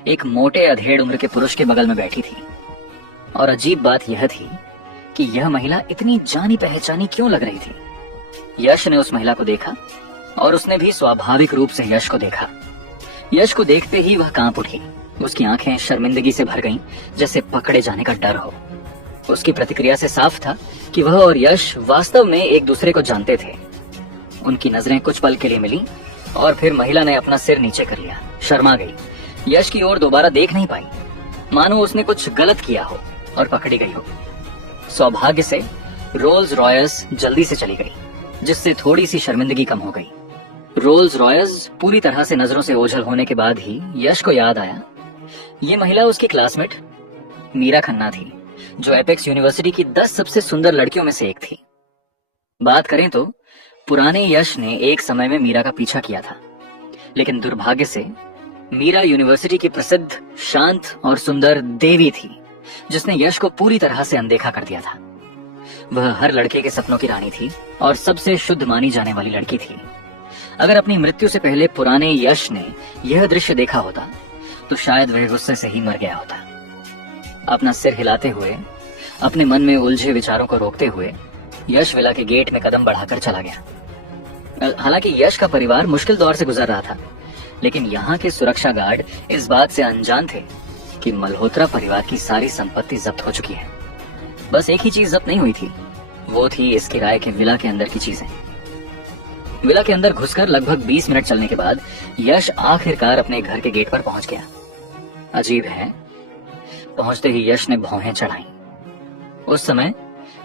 एक मोटे अधेड़ उम्र के पुरुष के बगल में बैठी थी। और अजीब बात यह थी कि यह महिला इतनी जानी पहचानी क्यों लग रही थी। यश ने उस महिला को देखा और उसने भी स्वाभाविक रूप से यश को देखा। यश को देखते ही वह कांप उठी। उसकी आंखें शर्मिंदगी से भर गईं, जैसे पकड़े जाने का डर हो। उसकी प्रतिक्रिया से साफ था कि वह और यश वास्तव में एक दूसरे को जानते थे। उनकी नजरें कुछ पल के लिए मिली और फिर महिला ने अपना सिर नीचे कर लिया, शर्मा गई। यश की ओर दोबारा देख नहीं पाई, मानो उसने कुछ गलत किया हो और पकड़ी गई हो। सौभाग्य से रोल्स रॉयस जल्दी से चली गई, जिससे थोड़ी सी शर्मिंदगी कम हो गई। रोल्स रॉयस पूरी तरह से नजरों से ओझल होने के बाद ही यश को याद आया ये महिला उसकी क्लासमेट मीरा खन्ना थी, जो एपेक्स यूनिवर्सिटी की 10 सबसे सुंदर लड़कियों में से एक थी। बात करें तो पुराने यश ने एक समय में मीरा का पीछा किया था, लेकिन दुर्भाग्य से मीरा यूनिवर्सिटी की प्रसिद्ध, शांत और सुंदर देवी थी, जिसने यश को पूरी तरह से अनदेखा कर दिया था। वह हर लड़के के सपनों की रानी थी और सबसे शुद्ध मानी जाने वाली लड़की थी। अगर अपनी मृत्यु से पहले पुराने यश ने यह दृश्य देखा होता तो शायद वह गुस्से से ही मर गया होता। अपना सिर हिलाते हुए, अपने मन में उलझे विचारों को रोकते हुए यश विला के गेट में कदम बढ़ाकर चला गया। हालांकि यश का परिवार मुश्किल दौर से गुजर रहा था, लेकिन यहाँ के सुरक्षा गार्ड इस बात से अनजान थे कि मल्होत्रा परिवार की सारी संपत्ति जब्त हो चुकी है। बस एक ही चीज जब्त नहीं हुई थी, वो थी इस किराए के विला के अंदर की चीजें। विला के अंदर घुसकर लगभग 20 मिनट चलने के बाद यश आखिरकार अपने घर के गेट पर पहुंच गया। अजीब है, पहुंचते ही यश ने भौहें चढ़ाई। उस समय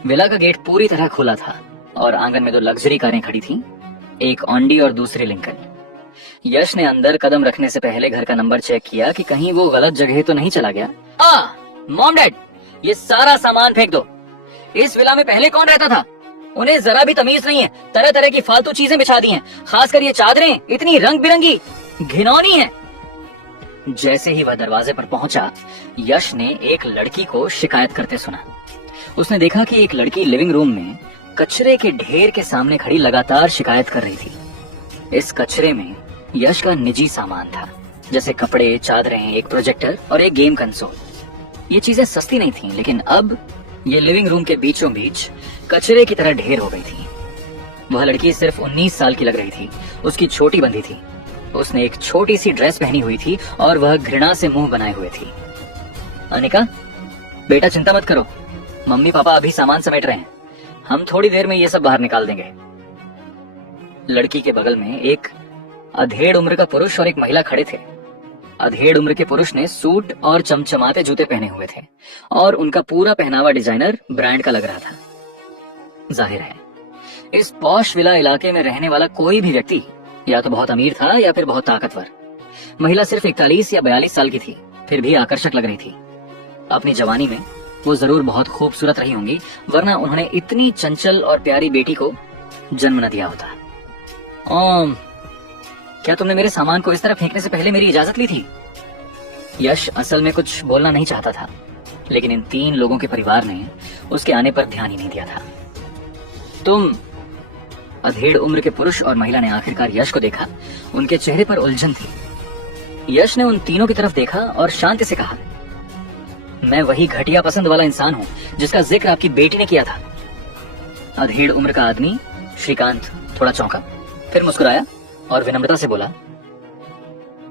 विला का गेट पूरी तरह खुला था और आंगन में 2 लग्जरी कारें खड़ी थीं, एक ऑन्डी और दूसरी लिंकन। यश ने अंदर कदम रखने से पहले घर का नंबर चेक किया कि कहीं वो गलत जगह तो नहीं चला गया। मॉम डैड, ये सारा सामान फेंक दो। इस विला में पहले कौन रहता था? उन्हें जरा भी तमीज नहीं है, तरह तरह की फालतू चीजें बिछा दी हैं, खासकर ये चादरें इतनी रंग बिरंगी, घिनौनी है। जैसे ही वह दरवाजे पर पहुंचा, यश ने एक लड़की को शिकायत करते सुना। उसने देखा कि एक लड़की लिविंग रूम में कचरे के ढेर के सामने खड़ी लगातार शिकायत कर रही थी। इस कचरे में यश का निजी सामान था, जैसे कपड़े, चादरें, एक प्रोजेक्टर और एक गेम कंसोल। ये चीजें सस्ती नहीं थीं, लेकिन अब ये लिविंग रूम के बीचों बीच कचरे की तरह ढेर हो गई थी। वह लड़की सिर्फ 19 साल की लग रही थी। उसकी छोटी बंधी थी, उसने एक छोटी सी ड्रेस पहनी हुई थी और वह घृणा से मुंह बनाए हुए थी। अनिका, बेटा चिंता मत करो, मम्मी पापा अभी सामान समेट रहे हैं, हम थोड़ी देर में ये सब बाहर निकाल देंगे। लड़की के बगल में एक अधेड़ उम्र का पुरुष और एक महिला खड़े थे। अधेड़ उम्र के पुरुष ने सूट और चमचमाते जूते पहने हुए थे और उनका पूरा पहनावा डिजाइनर ब्रांड का लग रहा था। जाहिर है, इस पॉश विला इलाके में रहने वाला कोई भी व्यक्ति या तो बहुत अमीर था या फिर बहुत ताकतवर। महिला सिर्फ 41 या 42 साल की थी, फिर भी आकर्षक लग रही थी। अपनी जवानी में वो जरूर बहुत खूबसूरत रही होंगी, वरना उन्होंने इतनी चंचल और प्यारी बेटी को जन्म न दिया होता। क्या तुमने मेरे सामान को इस तरह फेंकने से पहले मेरी इजाजत ली थी? यश असल में कुछ बोलना नहीं चाहता था, लेकिन इन 3 लोगों के परिवार ने उसके आने पर ध्यान ही नहीं दिया था। तुम? अधेड़ उम्र के पुरुष और महिला ने आखिरकार यश को देखा। उनके चेहरे पर उलझन थी। यश ने उन तीनों की तरफ देखा और शांति से कहा, मैं वही घटिया पसंद वाला इंसान हूँ जिसका जिक्र आपकी बेटी ने किया था। अधेड़ उम्र का आदमी श्रीकांत थोड़ा चौंका, फिर मुस्कुराया और विनम्रता से बोला,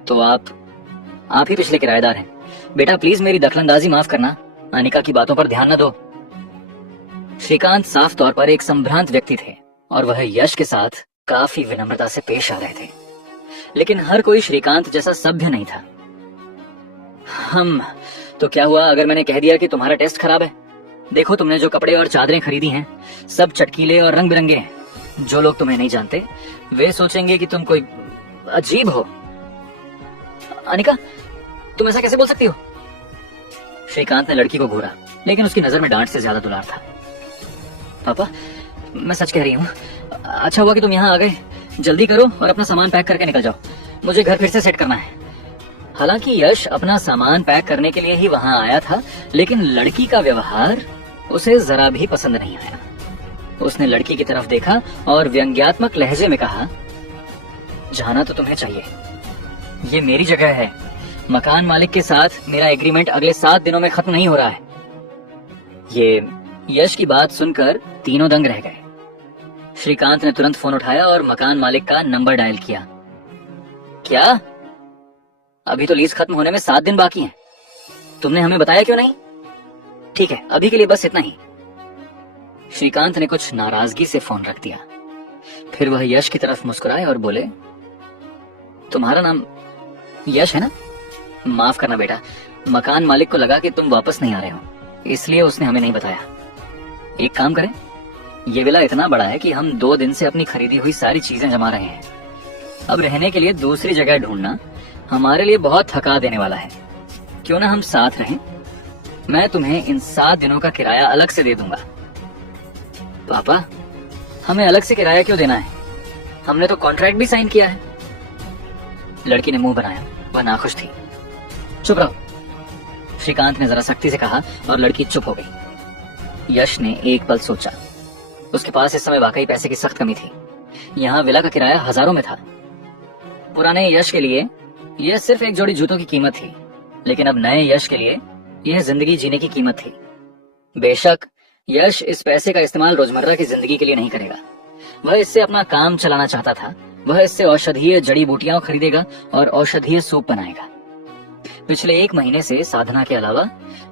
तो आप ही पिछले किराएदार हैं। बेटा प्लीज मेरी दखलंदाजी माफ करना, अनिका की बातों पर ध्यान न दो। श्रीकांत साफ तौर पर एक संभ्रांत व्यक्ति थे और वह यश के साथ काफी विनम्रता से पेश आ रहे थे, लेकिन हर कोई श्रीकांत जैसा सभ्य नहीं था। हम तो क्या हुआ अगर मैंने कह दिया कि तुम्हारा टेस्ट खराब है? देखो, तुमने जो कपड़े और चादरें खरीदी हैं सब चटकीले और रंग बिरंगे हैं। जो लोग तुम्हें नहीं जानते वे सोचेंगे कि तुम कोई अजीब हो। अनिका, तुम ऐसा कैसे बोल सकती हो? श्रीकांत ने लड़की को घूरा, लेकिन उसकी नजर में डांट से ज्यादा दुलार था। पापा, मैं सच कह रही हूँ। अच्छा हुआ कि तुम यहाँ आ गए। जल्दी करो और अपना सामान पैक करके निकल जाओ, मुझे घर फिर से सेट करना है। हालांकि यश अपना सामान पैक करने के लिए ही वहां आया था, लेकिन लड़की का व्यवहार उसे जरा भी पसंद नहीं आया। उसने लड़की की तरफ देखा और व्यंग्यात्मक लहजे में कहा, जाना तो तुम्हें चाहिए, ये मेरी जगह है। मकान मालिक के साथ मेरा एग्रीमेंट अगले 7 दिनों में खत्म नहीं हो रहा है। ये यश की बात सुनकर तीनों दंग रह गए। श्रीकांत ने तुरंत फोन उठाया और मकान मालिक का नंबर डायल किया। क्या? अभी तो लीज खत्म होने में 7 दिन बाकी हैं। तुमने हमें बताया क्यों नहीं? ठीक है, अभी के लिए बस इतना ही। श्रीकांत ने कुछ नाराजगी से फोन रख दिया। फिर वह यश की तरफ मुस्कुराए और बोले, तुम्हारा नाम यश है ना? माफ करना बेटा, मकान मालिक को लगा कि तुम वापस नहीं आ रहे हो, इसलिए उसने हमें नहीं बताया। एक काम करें, ये विला इतना बड़ा है कि हम 2 दिन से अपनी खरीदी हुई सारी चीजें जमा रहे हैं। अब रहने के लिए दूसरी जगह ढूंढना हमारे लिए बहुत थका देने वाला है। क्यों ना हम साथ रहें? मैं तुम्हें इन 7 दिनों का किराया अलग से दे दूंगा। पापा, हमें अलग से किराया क्यों देना है? हमने तो कॉन्ट्रैक्ट भी साइन किया है। लड़की ने मुंह बनाया, वह नाखुश थी। चुप रहो, श्रीकांत ने जरा सख्ती से कहा और लड़की चुप हो गई। यश ने एक पल सोचा। उसके पास इस समय वाकई पैसे की सख्त कमी थी। यहाँ विला का किराया हजारों में था। पुराने यश के लिए यह सिर्फ एक जोड़ी जूतों की कीमत थी, लेकिन अब नए यश के लिए यह जिंदगी जीने की कीमत थी। बेशक यश इस पैसे का इस्तेमाल रोजमर्रा की जिंदगी के लिए नहीं करेगा। वह इससे अपना काम चलाना चाहता था। वह इससे औषधीय जड़ी बूटियां खरीदेगा और औषधीय सूप बनाएगा। पिछले 1 महीने से साधना के अलावा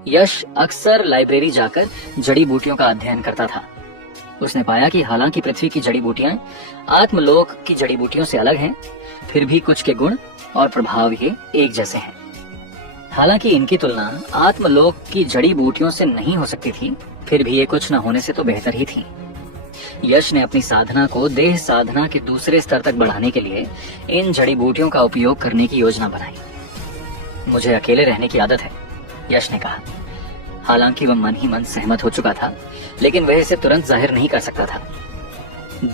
यश अक्सर लाइब्रेरी जाकर जड़ी बूटियों का अध्ययन करता था। उसने पाया कि हालांकि पृथ्वी की जड़ी बूटियां आत्मलोक की जड़ी बूटियों से अलग हैं, फिर भी कुछ के गुण और प्रभाव ये एक जैसे हैं। हालांकि इनकी तुलना आत्मलोक की जड़ी बूटियों से नहीं हो सकती थी, फिर भी ये कुछ न होने से तो बेहतर ही थी। यश ने अपनी साधना को देह साधना के दूसरे स्तर तक बढ़ाने के लिए इन जड़ी बूटियों का उपयोग करने की योजना बनाई। मुझे अकेले रहने की आदत है, यश ने कहा। हालांकि वह मन ही मन सहमत हो चुका था, लेकिन वह इसे तुरंत जाहिर नहीं कर सकता था।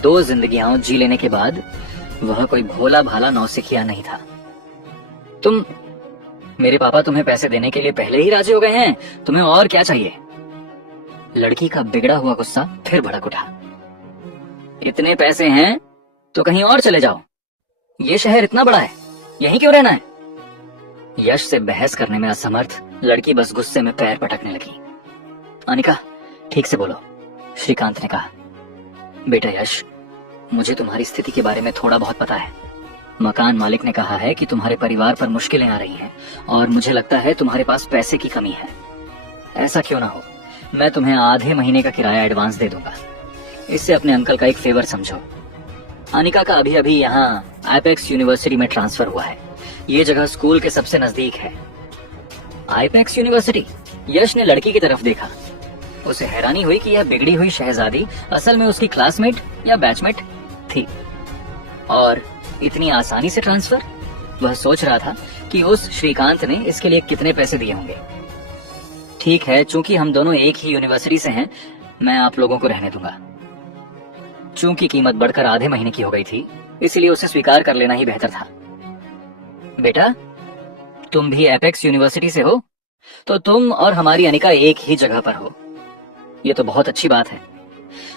2 जिंदगियां जी लेने के बाद वह कोई भोला भाला नौसिखिया नहीं था। मेरे पापा तुम्हें पैसे देने के लिए पहले ही राजी हो गए हैं, तुम्हें और क्या चाहिए? लड़की का बिगड़ा हुआ गुस्सा फिर भड़क उठा। इतने पैसे हैं तो कहीं और चले जाओ। ये शहर इतना बड़ा है, यहीं क्यों रहना है? यश से बहस करने में असमर्थ लड़की बस गुस्से में पैर पटकने लगी। अनिका, ठीक से बोलो, श्रीकांत ने कहा। बेटा यश, मुझे तुम्हारी स्थिति के बारे में थोड़ा बहुत पता है। मकान मालिक ने कहा है कि तुम्हारे परिवार पर मुश्किलें आ रही हैं और मुझे लगता है तुम्हारे पास पैसे की कमी है। ऐसा क्यों ना हो, मैं तुम्हें आधे महीने का किराया एडवांस दे दूंगा। इससे अपने अंकल का एक फेवर समझो। अनिका का अभी अभी यहाँ आईपेक्स यूनिवर्सिटी में ट्रांसफर हुआ है। ये जगह स्कूल के सबसे नजदीक है। आईपेक्स यूनिवर्सिटी? यश ने लड़की की तरफ देखा। उसे हैरानी हुई कि यह बिगड़ी हुई शहजादी असल में उसकी क्लासमेट या बैचमेट थी। और इतनी आसानी से ट्रांसफर? वह सोच रहा था कि उस श्रीकांत ने इसके लिए कितने पैसे दिए होंगे। ठीक है, चूंकि हम दोनों एक ही यूनिवर्सिटी से हैं, मैं आप लोगों को रहने दूंगा। चूंकि कीमत बढ़कर आधे महीने की हो गई थी, इसलिए उसे स्वीकार कर लेना ही बेहतर था। बेटा, तुम भी एपेक्स यूनिवर्सिटी से हो, तो तुम और हमारी अनिका एक ही जगह पर हो। ये तो बहुत अच्छी बात है।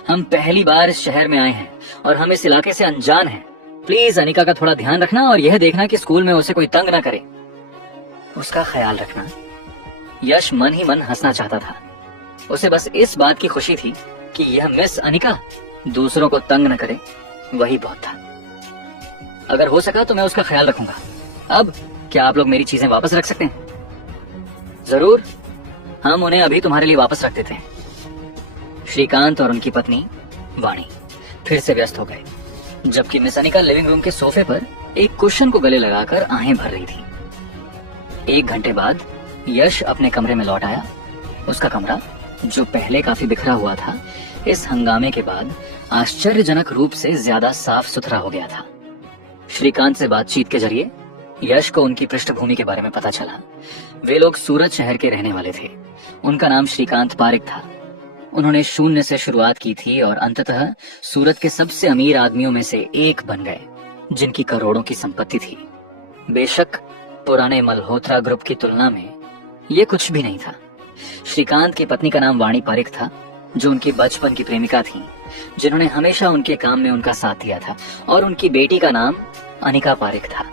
हम पहली बार इस शहर में आए हैं और हम इस इलाके से अनजान हैं। प्लीज अनिका का थोड़ा ध्यान रखना और यह देखना कि स्कूल में उसे कोई तंग ना करे। उसका ख्याल रखना। यश मन ही मन हंसना चाहता था। उसे बस इस बात की खुशी थी कि यह मिस अनिका दूसरों को तंग न करे, वही बहुत था। अगर हो सका तो मैं उसका ख्याल रखूंगा। अब क्या आप लोग मेरी चीजें वापस रख सकते हैं? जरूर, हम उन्हें अभी तुम्हारे लिए वापस रख देते हैं। श्रीकांत और उनकी पत्नी वाणी फिर से व्यस्त हो गए, जबकि मिस अनिका लिविंग रूम के सोफे पर एक कुशन को गले लगाकर आहें भर रही थी। 1 घंटे बाद यश अपने कमरे में लौट आया। उसका कमरा, जो पहले काफी बिखरा हुआ था, इस हंगामे के बाद आश्चर्यजनक रूप से ज्यादा साफ सुथरा हो गया था। श्रीकांत से बातचीत के जरिए यश को उनकी पृष्ठभूमि के बारे में पता चला। वे लोग सूरत शहर के रहने वाले थे। उनका नाम श्रीकांत पारिक था। उन्होंने शून्य से शुरुआत की थी और अंततः सूरत के सबसे अमीर आदमियों में से एक बन गए, जिनकी करोड़ों की संपत्ति थी। बेशक पुराने मल्होत्रा ग्रुप की तुलना में ये कुछ भी नहीं था। श्रीकांत की पत्नी का नाम वाणी पारिक था, जो उनकी बचपन की प्रेमिका थी, जिन्होंने हमेशा उनके काम में उनका साथ दिया था, और उनकी बेटी का नाम अनिका पारिक था।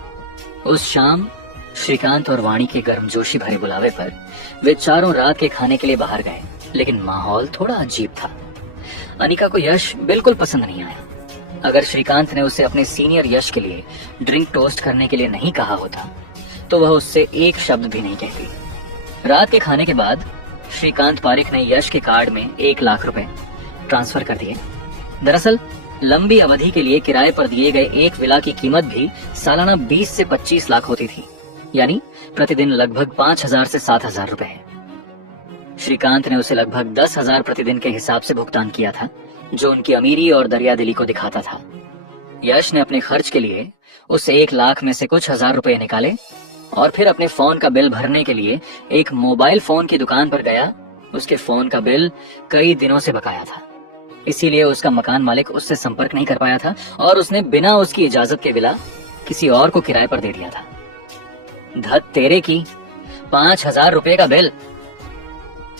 उस शाम श्रीकांत और वाणी के गर्मजोशी भरे बुलावे पर वे चारों रात के खाने के लिए बाहर गए, लेकिन माहौल थोड़ा अजीब था। अनिका को यश बिल्कुल पसंद नहीं आया। अगर श्रीकांत ने उसे अपने सीनियर यश के लिए ड्रिंक टोस्ट करने के लिए नहीं कहा होता, तो वह उससे एक शब्द भी नहीं कहती। रात के खाने के बाद श्रीकांत पारिक ने यश के कार्ड में 1 लाख रुपए ट्रांसफर कर दिए। दरअसल लंबी अवधि के लिए किराए पर दिए गए एक विला की कीमत भी सालाना 20 से 25 लाख होती थी, यानी प्रतिदिन लगभग 5,000 से 7,000 रुपए। श्रीकांत ने उसे लगभग 10,000 प्रतिदिन के हिसाब से भुगतान किया था, जो उनकी अमीरी और दरियादिली को दिखाता था। यश ने अपने खर्च के लिए उस 1 लाख में से कुछ हजार रुपए निकाले और फिर अपने फोन का बिल भरने के लिए एक मोबाइल फोन की दुकान पर गया। उसके फोन का बिल कई दिनों से बकाया था, इसीलिए उसका मकान मालिक उससे संपर्क नहीं कर पाया था और उसने बिना उसकी इजाजत के विला किसी और को किराए पर दे दिया था। धत तेरे की, 5,000 रुपए का बिल।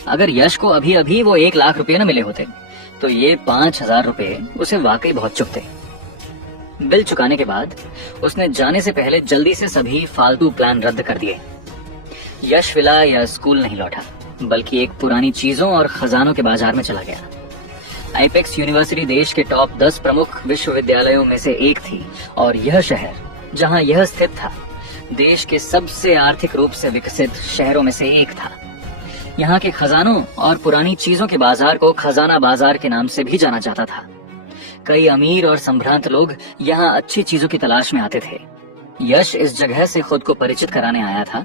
अगर यश को अभी अभी वो 1 लाख रुपए न मिले होते तो ये 5,000 रुपए उसे वाकई बहुत चुभते। बिल चुकाने के बाद उसने जाने से पहले जल्दी से सभी फालतू प्लान रद्द कर दिए। यश विला या स्कूल नहीं लौटा, बल्कि एक पुरानी चीजों और खजानों के बाजार में चला गया। आइपेक्स यूनिवर्सिटी देश के टॉप 10 प्रमुख विश्वविद्यालयों में से एक थी और यह शहर जहां यह स्थित था देश के सबसे आर्थिक रूप से विकसित शहरों में से एक था। यहाँ के खजानों और पुरानी चीजों के बाजार को खजाना बाजार के नाम से भी जाना जाता था। कई अमीर और संभ्रांत लोग यहाँ अच्छी चीजों की तलाश में आते थे। यश इस जगह से खुद को परिचित कराने आया था,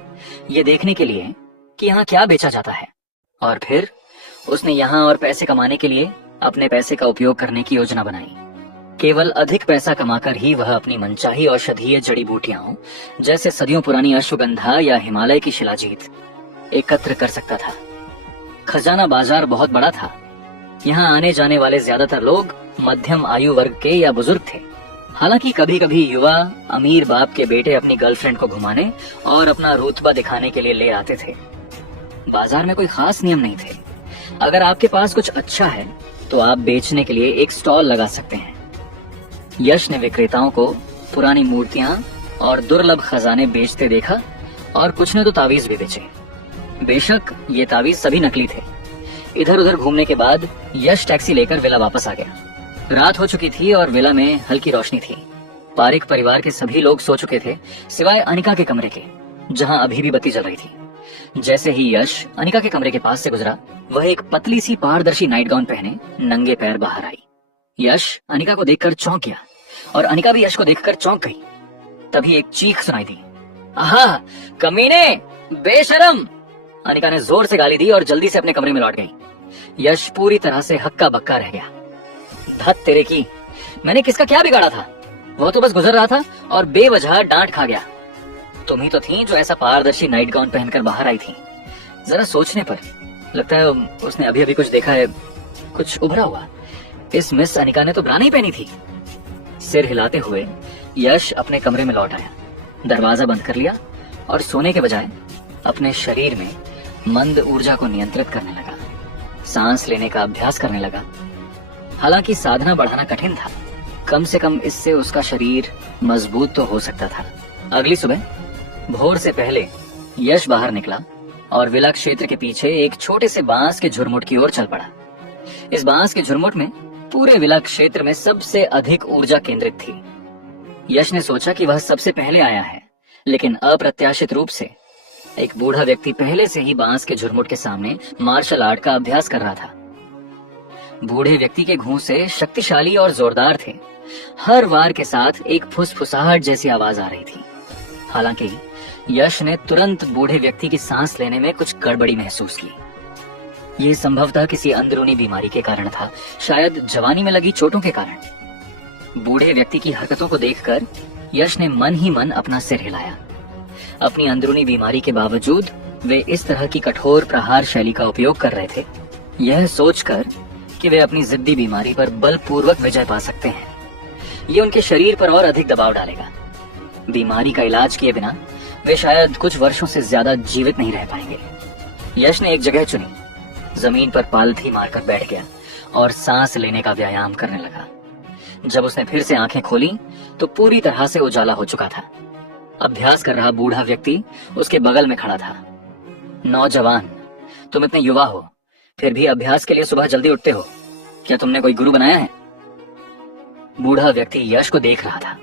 ये देखने के लिए कि यहाँ क्या बेचा जाता है, और फिर उसने यहाँ और पैसे कमाने के लिए अपने पैसे का उपयोग करने की योजना बनाई। केवल अधिक पैसा कमाकर ही वह अपनी मनचाही औषधीय जड़ी बूटियां जैसे सदियों पुरानी अश्वगंधा या हिमालय की शिलाजीत एकत्र कर सकता था। खजाना बाजार बहुत बड़ा था। यहाँ आने जाने वाले ज्यादातर लोग मध्यम आयु वर्ग के या बुजुर्ग थे। हालांकि कभी कभी युवा अमीर बाप के बेटे अपनी गर्लफ्रेंड को घुमाने और अपना रुतबा दिखाने के लिए ले आते थे। बाजार में कोई खास नियम नहीं थे। अगर आपके पास कुछ अच्छा है तो आप बेचने के लिए एक स्टॉल लगा सकते हैं। यश ने विक्रेताओं को पुरानी मूर्तियां और दुर्लभ खजाने बेचते देखा और कुछ ने तो तावीज भी बेचे। बेशक ये तावीज सभी नकली थे। इधर उधर घूमने के बाद यश टैक्सी लेकर विला वापस आ गया। रात हो चुकी थी और विला में हल्की रोशनी थी। पारिक परिवार के सभी लोग सो चुके थे सिवाय अनिका के कमरे के, जहां अभी भी बत्ती जल रही थी। जैसे ही यश अनिका के कमरे के पास से गुजरा, वह एक पतली सी पारदर्शी नाइट गाउन पहने नंगे पैर बाहर आई। यश अनिका को देखकर चौंक गया और अनिका भी यश को देखकर चौंक गई। तभी एक चीख सुनाई दी, आहा कमीने, बेशरम! अनिका ने जोर से गाली दी और जल्दी से अपने कमरे में लौट गई। यश पूरी तरह से हक्का बक्का रह गया। धत तेरे की, मैंने किसका क्या बिगाड़ा था? वो तो बस गुजर रहा था और बेवजह डांट खा गया। तुम ही तो थी जो ऐसा पारदर्शी नाइट गाउन पहनकर बाहर आई थी। जरा सोचने पर लगता है उसने अभी अभी कुछ देखा है, कुछ उभरा हुआ। इस मिस अनिका ने तो ब्रा नहीं पहनी थी। सिर हिलाते हुए यश अपने कमरे में लौट आया, दरवाजा बंद कर लिया और सोने के बजाय अपने शरीर में मंद ऊर्जा को नियंत्रित करने लगा। सांस लेने का अभ्यास करने लगा। हालांकि साधना बढ़ाना कठिन था, कम से कम इससे उसका शरीर मजबूत तो हो सकता था। अगली सुबह भोर से पहले यश बाहर निकला और विला क्षेत्र के पीछे एक छोटे से बांस के झुरमुट की ओर चल पड़ा। इस बांस के झुरमुट में पूरे विला क्षेत्र में सबसे अधिक ऊर्जा केंद्रित थी। यश ने सोचा कि वह सबसे पहले आया है, लेकिन अप्रत्याशित रूप से एक बूढ़ा व्यक्ति पहले से ही बांस के झुरमुट के सामने मार्शल आर्ट का अभ्यास कर रहा था। बूढ़े व्यक्ति के घूंसे शक्तिशाली और जोरदार थे। हर वार के साथ एक फुसफुसाहट जैसी आवाज आ रही थी। हालांकि यश ने तुरंत बूढ़े व्यक्ति की सांस लेने में कुछ गड़बड़ी महसूस की। यह संभवतः किसी अंदरूनी बीमारी के कारण था, शायद जवानी में लगी चोटों के कारण। बूढ़े व्यक्ति की हरकतों को देखकर यश ने मन ही मन अपना सिर हिलाया। अपनी अंदरूनी बीमारी के बावजूद वे इस तरह की कठोर प्रहार शैली का उपयोग कर रहे थे, यह सोचकर कि वे अपनी जिद्दी बीमारी पर बलपूर्वक विजय पा सकते हैं। ये उनके शरीर पर और अधिक दबाव डालेगा। बीमारी का इलाज किए बिना वे शायद कुछ वर्षों से ज्यादा जीवित नहीं रह पाएंगे। यश ने एक जगह चुनी, जमीन पर पालथी मारकर बैठ गया और सांस लेने का व्यायाम करने लगा। जब उसने फिर से आंखें खोली तो पूरी तरह से उजाला हो चुका था। अभ्यास कर रहा बूढ़ा व्यक्ति उसके बगल में खड़ा था। नौजवान, तुम इतने युवा हो, फिर भी अभ्यास के लिए सुबह जल्दी उठते हो। क्या तुमने कोई गुरु बनाया है? बूढ़ा व्यक्ति यश को देख रहा था।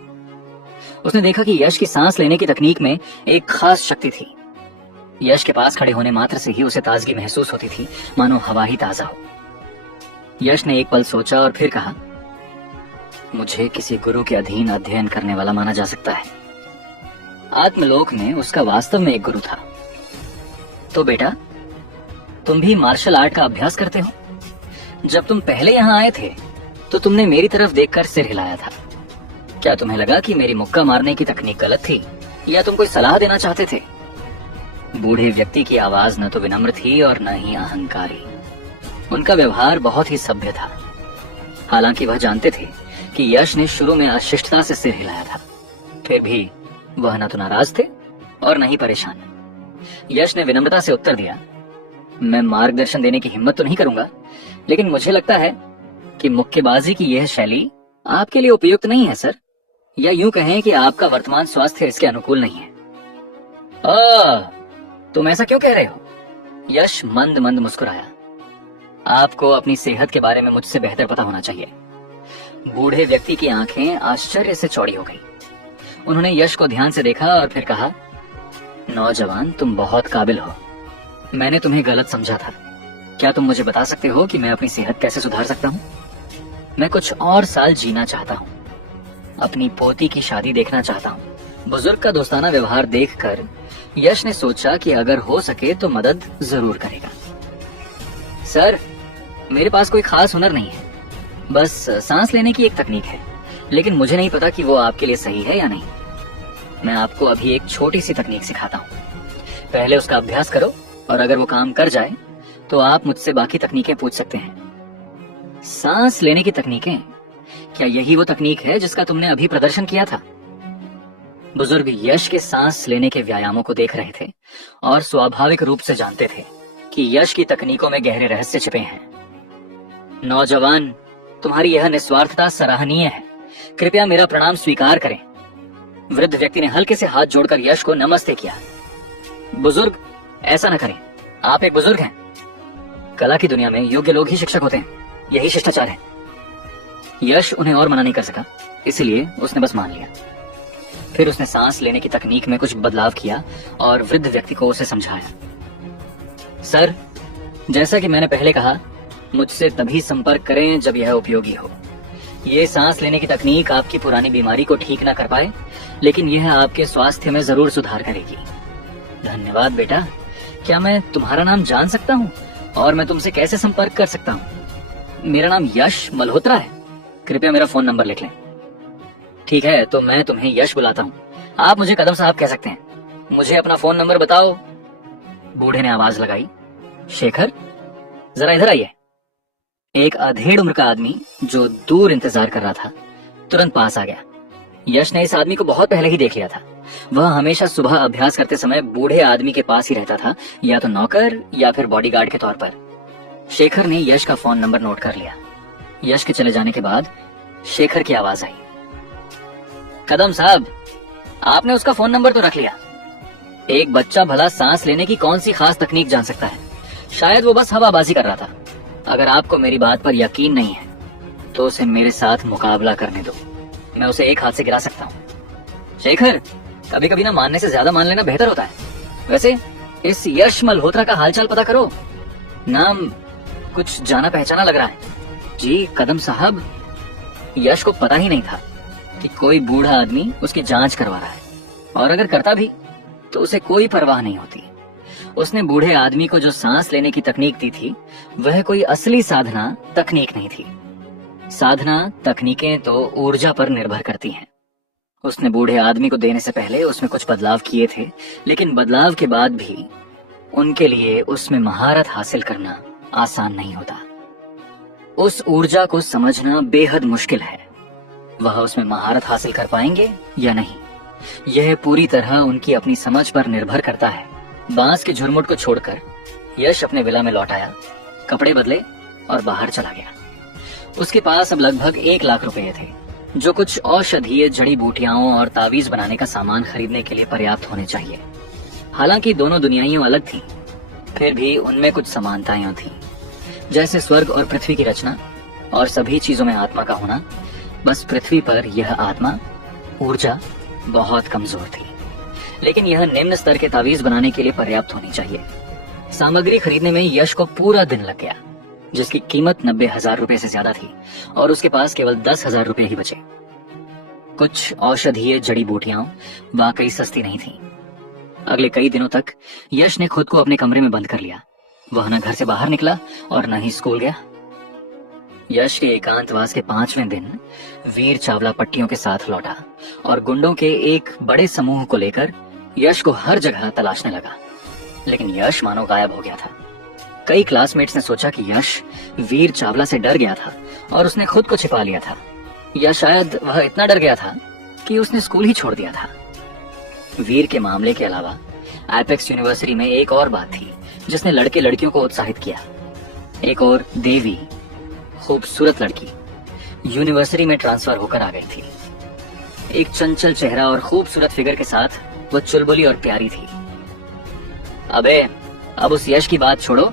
उसने देखा कि यश की सांस लेने की तकनीक में एक खास शक्ति थी। यश के पास खड़े होने मात्र से ही उसे ताजगी महसूस होती थी, मानो हवा ही ताजा हो। यश ने एक पल सोचा और फिर कहा, मुझे किसी गुरु के अधीन अध्ययन करने वाला माना जा सकता है। आत्मलोक में उसका वास्तव में एक गुरु था। तो बेटा, तुम भी मार्शल आर्ट का अभ्यास करते हो? जब तुम पहले यहाँ आए थे तो तुमने मेरी तरफ देखकर सिर हिलाया था। क्या तुम्हें लगा कि मेरी मुक्का मारने की तकनीक गलत थी, या तुम कोई सलाह देना चाहते थे? बूढ़े व्यक्ति की आवाज न तो विनम्र थी और न ही अहंकारी। उनका व्यवहार बहुत ही सभ्य था। हालांकि वह जानते थे कि यश ने शुरू में अशिष्टता से सिर हिलाया था, फिर भी वह न तो नाराज थे और न ही परेशान। यश ने विनम्रता से उत्तर दिया, मैं मार्गदर्शन देने की हिम्मत तो नहीं करूंगा, लेकिन मुझे लगता है कि मुक्केबाजी की यह शैली आपके लिए उपयुक्त नहीं है सर, या यूं कहें कि आपका वर्तमान स्वास्थ्य इसके अनुकूल नहीं है। तुम ऐसा क्यों कह रहे हो? यश मंद मंद मुस्कुराया। आपको अपनी सेहत के बारे में मुझसे बेहतर पता होना चाहिए। बूढ़े व्यक्ति की आंखें आश्चर्य से चौड़ी हो गई। उन्होंने यश को ध्यान से देखा और फिर कहा, नौजवान, तुम बहुत काबिल हो। मैंने तुम्हें गलत समझा था। क्या तुम मुझे बता सकते हो कि मैं अपनी सेहत कैसे सुधार सकता हूँ? मैं कुछ और साल जीना चाहता हूँ, अपनी पोती की शादी देखना चाहता हूँ। बुजुर्ग का दोस्ताना व्यवहार देखकर यश ने सोचा कि अगर हो सके तो मदद जरूर करेगा। सर, मेरे पास कोई खास हुनर नहीं है, बस सांस लेने की एक तकनीक है, लेकिन मुझे नहीं पता कि वो आपके लिए सही है या नहीं। मैं आपको अभी एक छोटी सी तकनीक सिखाता हूँ, पहले उसका अभ्यास करो और अगर वो काम कर जाए तो आप मुझसे बाकी तकनीकें पूछ सकते हैं। सांस लेने की तकनीकें, क्या यही वो तकनीक है जिसका तुमने अभी प्रदर्शन किया था? बुजुर्ग यश के सांस लेने के व्यायामों को देख रहे थे और स्वाभाविक रूप से जानते थे कि यश की तकनीकों में गहरे रहस्य छिपे हैं। नौजवान, तुम्हारी यह निस्वार्थता सराहनीय है। कृपया मेरा प्रणाम स्वीकार करें। वृद्ध व्यक्ति ने हल्के से हाथ जोड़कर यश को नमस्ते किया। बुजुर्ग, ऐसा न करें, आप एक बुजुर्ग हैं। कला की दुनिया में योग्य लोग ही शिक्षक होते हैं, यही शिष्टाचार है। यश उन्हें और मना नहीं कर सका, इसलिए उसने बस मान लिया। फिर उसने सांस लेने की तकनीक में कुछ बदलाव किया और वृद्ध व्यक्ति को उसे समझाया। सर, जैसा कि मैंने पहले कहा, मुझसे तभी संपर्क करें जब यह उपयोगी हो। ये सांस लेने की तकनीक आपकी पुरानी बीमारी को ठीक ना कर पाए, लेकिन यह आपके स्वास्थ्य में जरूर सुधार करेगी। धन्यवाद बेटा। क्या मैं तुम्हारा नाम जान सकता हूँ और मैं तुमसे कैसे संपर्क कर सकता हूँ? मेरा नाम यश मल्होत्रा है। कृपया मेरा फोन नंबर लिख लें। ठीक है, तो मैं तुम्हें यश बुलाता हूँ। आप मुझे कदम साहब कह सकते हैं। मुझे अपना फोन नंबर बताओ। बूढ़े ने आवाज लगाई। शेखर, जरा इधर आइए। एक अधेड़ उम्र का आदमी जो दूर इंतजार कर रहा था तुरंत पास आ गया। यश ने इस आदमी को बहुत पहले ही देख लिया था। वह हमेशा सुबह अभ्यास करते समय बूढ़े आदमी के पास ही रहता था, या तो नौकर या फिर बॉडीगार्ड के तौर पर। शेखर ने यश का फोन नंबर नोट कर लिया। यश के चले जाने के बाद शेखर की आवाज आई। कदम साहब, आपने उसका फोन नंबर तो रख लिया। एक बच्चा भला सांस लेने की कौन सी खास तकनीक जान सकता है? शायद वो बस हवाबाजी कर रहा था। अगर आपको मेरी बात पर यकीन नहीं है तो उसे मेरे साथ मुकाबला करने दो। मैं उसे एक हाथ से गिरा सकता हूँ। शेखर, कभी कभी ना मानने से ज्यादा मान लेना बेहतर होता है। वैसे इस यश मल्होत्रा का हालचाल पता करो। नाम कुछ जाना पहचाना लग रहा है। जी कदम साहब, यश को पता ही नहीं था कि कोई बूढ़ा आदमी उसकी जांच करवा रहा है, और अगर करता भी तो उसे कोई परवाह नहीं होती। उसने बूढ़े आदमी को जो सांस लेने की तकनीक दी थी वह कोई असली साधना तकनीक नहीं थी। साधना तकनीकें तो ऊर्जा पर निर्भर करती हैं। उसने बूढ़े आदमी को देने से पहले उसमें कुछ बदलाव किए थे, लेकिन बदलाव के बाद भी उनके लिए उसमें महारत हासिल करना आसान नहीं होता। उस ऊर्जा को समझना बेहद मुश्किल है। वह उसमें महारत हासिल कर पाएंगे या नहीं, यह पूरी तरह उनकी अपनी समझ पर निर्भर करता है। बांस के झुरमुट को छोड़कर यश अपने विला में लौट आया, कपड़े बदले और बाहर चला गया। उसके पास अब लगभग 1 लाख रुपए थे, जो कुछ औषधीय जड़ी बूटियां और तावीज बनाने का सामान खरीदने के लिए पर्याप्त होने चाहिए। हालांकि दोनों दुनियाएं अलग थीं, फिर भी उनमें कुछ समानताएं थीं, जैसे स्वर्ग और पृथ्वी की रचना और सभी चीजों में आत्मा का होना। बस पृथ्वी पर यह आत्मा, ऊर्जा बहुत कमजोर थी, लेकिन यह निम्न स्तर के तावीज बनाने के लिए पर्याप्त होनी चाहिए। सामग्री खरीदने में यश को पूरा दिन लग गया, जिसकी कीमत 90,000 रुपए से ज्यादा थी, और उसके पास केवल 10,000 रुपए ही बचे। कुछ औषधीय जड़ी बूटियां वाकई सस्ती नहीं थी। अगले कई दिनों तक यश ने खुद को अपने कमरे में बंद कर लिया। वह न घर से बाहर निकला और न ही स्कूल गया। यश के एकांतवास के 5वें दिन वीर चावला पट्टियों के साथ लौटा और गुंडों के एक बड़े समूह को लेकर यश को हर जगह तलाशने लगा, लेकिन यश मानो गायब हो गया था। कई क्लासमेट्स ने सोचा कि यश वीर चावला से डर गया था और उसने खुद को छिपा लिया था, या शायद वह इतना डर गया था कि उसने स्कूल ही छोड़ दिया था। वीर के मामले के अलावा एपेक्स यूनिवर्सिटी में एक और बात थी जिसने लड़के लड़कियों को उत्साहित किया। एक और देवी, खूबसूरत लड़की, यूनिवर्सिटी में ट्रांसफर होकर आ गई थी। एक चंचल चेहरा और खूबसूरत फिगर के साथ वह चुलबुली और प्यारी थी। अबे, अब उस यश की बात छोड़ो।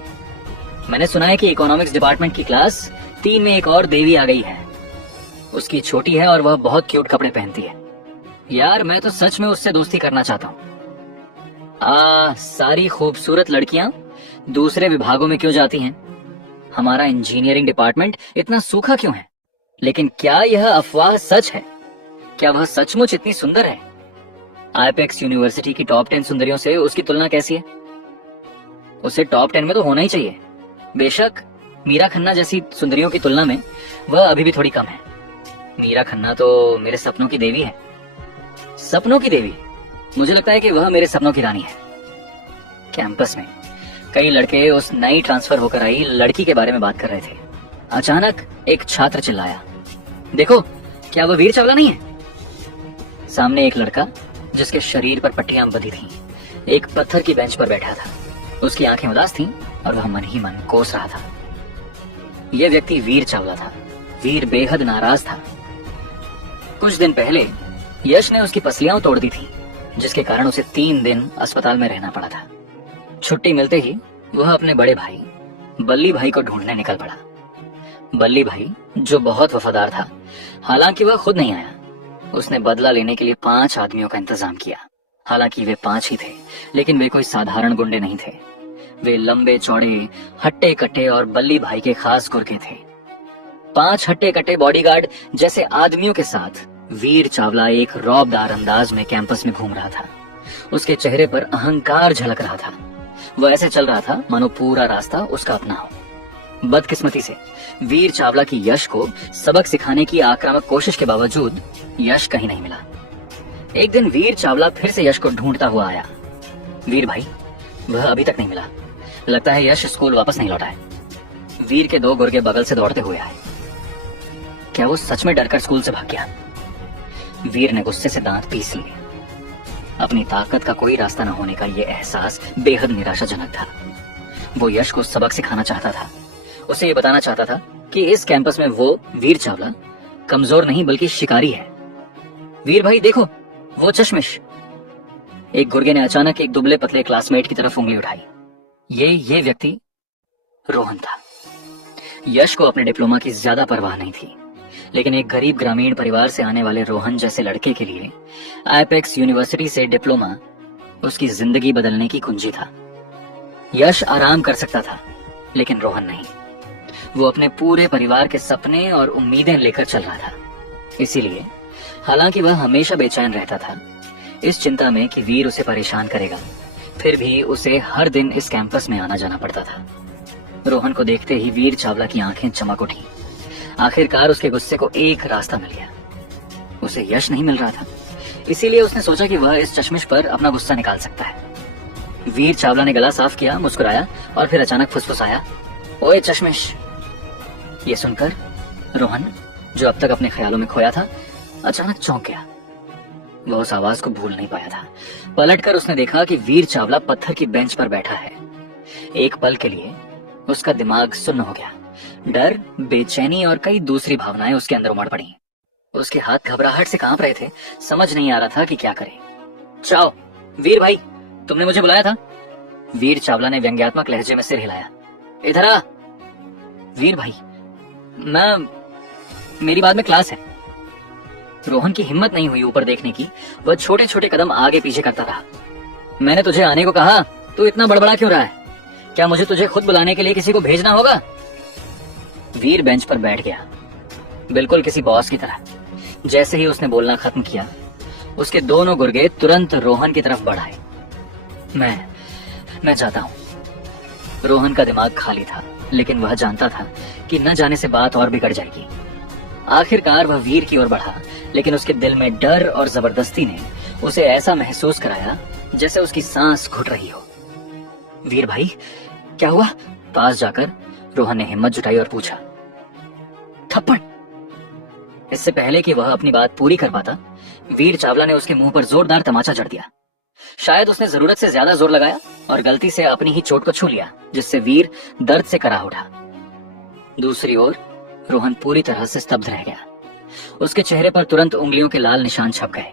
मैंने सुना है कि इकोनॉमिक्स डिपार्टमेंट की क्लास 3 में एक और देवी आ गई है। उसकी छोटी है और वह बहुत क्यूट कपड़े पहनती है। यार, मैं तो सच में उससे दोस्ती करना चाहता हूँ। सारी खूबसूरत लड़कियां दूसरे विभागों में क्यों जाती हैं? हमारा इंजीनियरिंग डिपार्टमेंट इतना सूखा क्यों है? लेकिन क्या यह अफवाह सच है? क्या वह सचमुच इतनी सुंदर है? आईपेक्स यूनिवर्सिटी की टॉप 10 सुंदरियों से उसकी तुलना कैसी है? उसे टॉप 10 में तो होना ही चाहिए। बेशक मीरा खन्ना जैसी सुंदरियों की तुलना में वह अभी भी थोड़ी कम है। मीरा खन्ना तो मेरे सपनों की देवी है। सपनों की देवी? मुझे लगता है कि वह मेरे सपनों की रानी है। कैंपस में कई लड़के उस नई ट्रांसफर होकर आई लड़की के बारे में बात कर रहे थे। अचानक एक छात्र चिल्लाया, देखो, क्या वह वीर चावला नहीं है? सामने एक लड़का जिसके शरीर पर पट्टियां बंधी थीं, एक पत्थर की बेंच पर बैठा था। उसकी आंखें उदास थीं और वह मन ही मन कोस रहा था। यह व्यक्ति वीर चावला था। वीर बेहद नाराज था। कुछ दिन पहले यश ने उसकी पसलियां तोड़ दी थी, जिसके कारण उसे 3 दिन अस्पताल में रहना पड़ा था। छुट्टी मिलते ही वह अपने बड़े भाई बल्ली भाई को ढूंढने निकल पड़ा। बल्ली भाई जो बहुत वफादार था, हालांकि वह खुद नहीं आया। उसने बदला लेने के लिए 5 आदमियों का इंतजाम किया। हालांकि वे 5 ही थे, लेकिन वे कोई साधारण गुंडे नहीं थे। वे लंबे चौड़े, हट्टे कट्टे और बल्ली भाई के खास गुर्गे थे। 5 हट्टे कट्टे बॉडीगार्ड जैसे आदमियों के साथ वीर चावला एक रौबदार अंदाज में कैंपस में घूम रहा था। उसके चेहरे पर अहंकार झलक रहा था। वह ऐसे चल रहा था मानो पूरा रास्ता उसका अपना हो। बदकिस्मती से वीर चावला की यश को सबक सिखाने की आक्रामक कोशिश के बावजूद यश कहीं नहीं मिला। एक दिन वीर चावला फिर से यश को ढूंढता हुआ आया। वीर भाई, वह अभी तक नहीं मिला। लगता है यश स्कूल वापस नहीं लौटा है। वीर के 2 गुर्गे बगल से दौड़ते हुए आए। क्या वो सच में डरकर स्कूल से भाग गया? वीर ने गुस्से से दांत पीस लिए। अपनी ताकत का कोई रास्ता न होने का यह एहसास बेहद निराशाजनक था। वो यश को सबक सिखाना चाहता था। उसे ये बताना चाहता था कि इस कैंपस में वो वीर चावला कमजोर नहीं बल्कि शिकारी है। वीर भाई देखो, वो चश्मिश। एक गुर्गे ने अचानक एक दुबले पतले क्लासमेट की तरफ उंगली उठाई। ये व्यक्ति रोहन था। यश को अपने डिप्लोमा की ज्यादा परवाह नहीं थी, लेकिन एक गरीब ग्रामीण परिवार से आने वाले रोहन जैसे लड़के के लिए आईपेक्स यूनिवर्सिटी से डिप्लोमा उसकी जिंदगी बदलने की कुंजी था। यश आराम कर सकता था, लेकिन रोहन नहीं। वो अपने पूरे परिवार के सपने और उम्मीदें लेकर चल रहा था। इसीलिए हालांकि वह हमेशा बेचैन रहता था, इस चिंता में कि वीर उसे परेशान करेगा, फिर भी उसे हर दिन इस कैंपस में आना जाना पड़ता था। रोहन को देखते ही वीर चावला की आंखें चमक उठी। आखिरकार उसके गुस्से को एक रास्ता मिल गया। उसे यश नहीं मिल रहा था, इसीलिए उसने सोचा कि वह इस चश्मिश पर अपना गुस्सा निकाल सकता है। वीर चावला ने गला साफ किया, मुस्कुराया और फिर अचानक फुसफुसाया, ओए चश्मिश। ये सुनकर रोहन, जो अब तक अपने ख्यालों में खोया था, अचानक चौंक गया। वह उस आवाज को भूल नहीं पाया था। पलटकर उसने देखा कि वीर चावला पत्थर की बेंच पर बैठा है। एक पल के लिए उसका दिमाग सुन्न हो गया। डर, बेचैनी और कई दूसरी भावनाएं उसके अंदर उमड़ पड़ी। उसके हाथ घबराहट से कांप रहे थे। समझ नहीं आ रहा था कि क्या करे। चाओ, वीर भाई, तुमने मुझे बुलाया था? वीर चावला ने व्यंग्यात्मक लहजे में सिर हिलाया। इधर आ। वीर भाई, मेरी बाद में क्लास है। रोहन की हिम्मत नहीं हुई ऊपर देखने की। वह छोटे छोटे कदम आगे पीछे करता रहा। मैंने तुझे आने को कहा, तू इतना बड़बड़ा क्यों रहा है? क्या मुझे तुझे खुद बुलाने के लिए किसी को भेजना होगा? वीर बेंच पर बैठ गया, बिल्कुल किसी बॉस की तरह। जैसे ही उसने बोलना खत्म किया, उसके दोनों गुर्गे तुरंत रोहन की तरफ बढ़ाए। मैं जाता हूं। रोहन का दिमाग खाली था, लेकिन वह जानता था कि न जाने से बात और बिगड़ जाएगी। आखिरकार वह वीर की ओर बढ़ा, लेकिन उसके दिल में डर और जबरदस्ती ने उसे ऐसा महसूस कराया जैसे उसकी सांस घुट रही हो। वीर भाई, क्या हुआ? पास जाकर रोहन ने हिम्मत जुटाई और पूछा। थप्पड़। इससे पहले कि वह अपनी बात पूरी कर पाता, वीर चावला ने उसके मुंह पर जोरदार तमाचा जड़ दिया। शायद उसने जरूरत से ज्यादा जोर लगाया और गलती से अपनी ही चोट को छू लिया, जिससे वीर दर्द से कराह उठा। दूसरी ओर रोहन पूरी तरह से स्तब्ध रह गया। उसके चेहरे पर तुरंत उंगलियों के लाल निशान छप गए।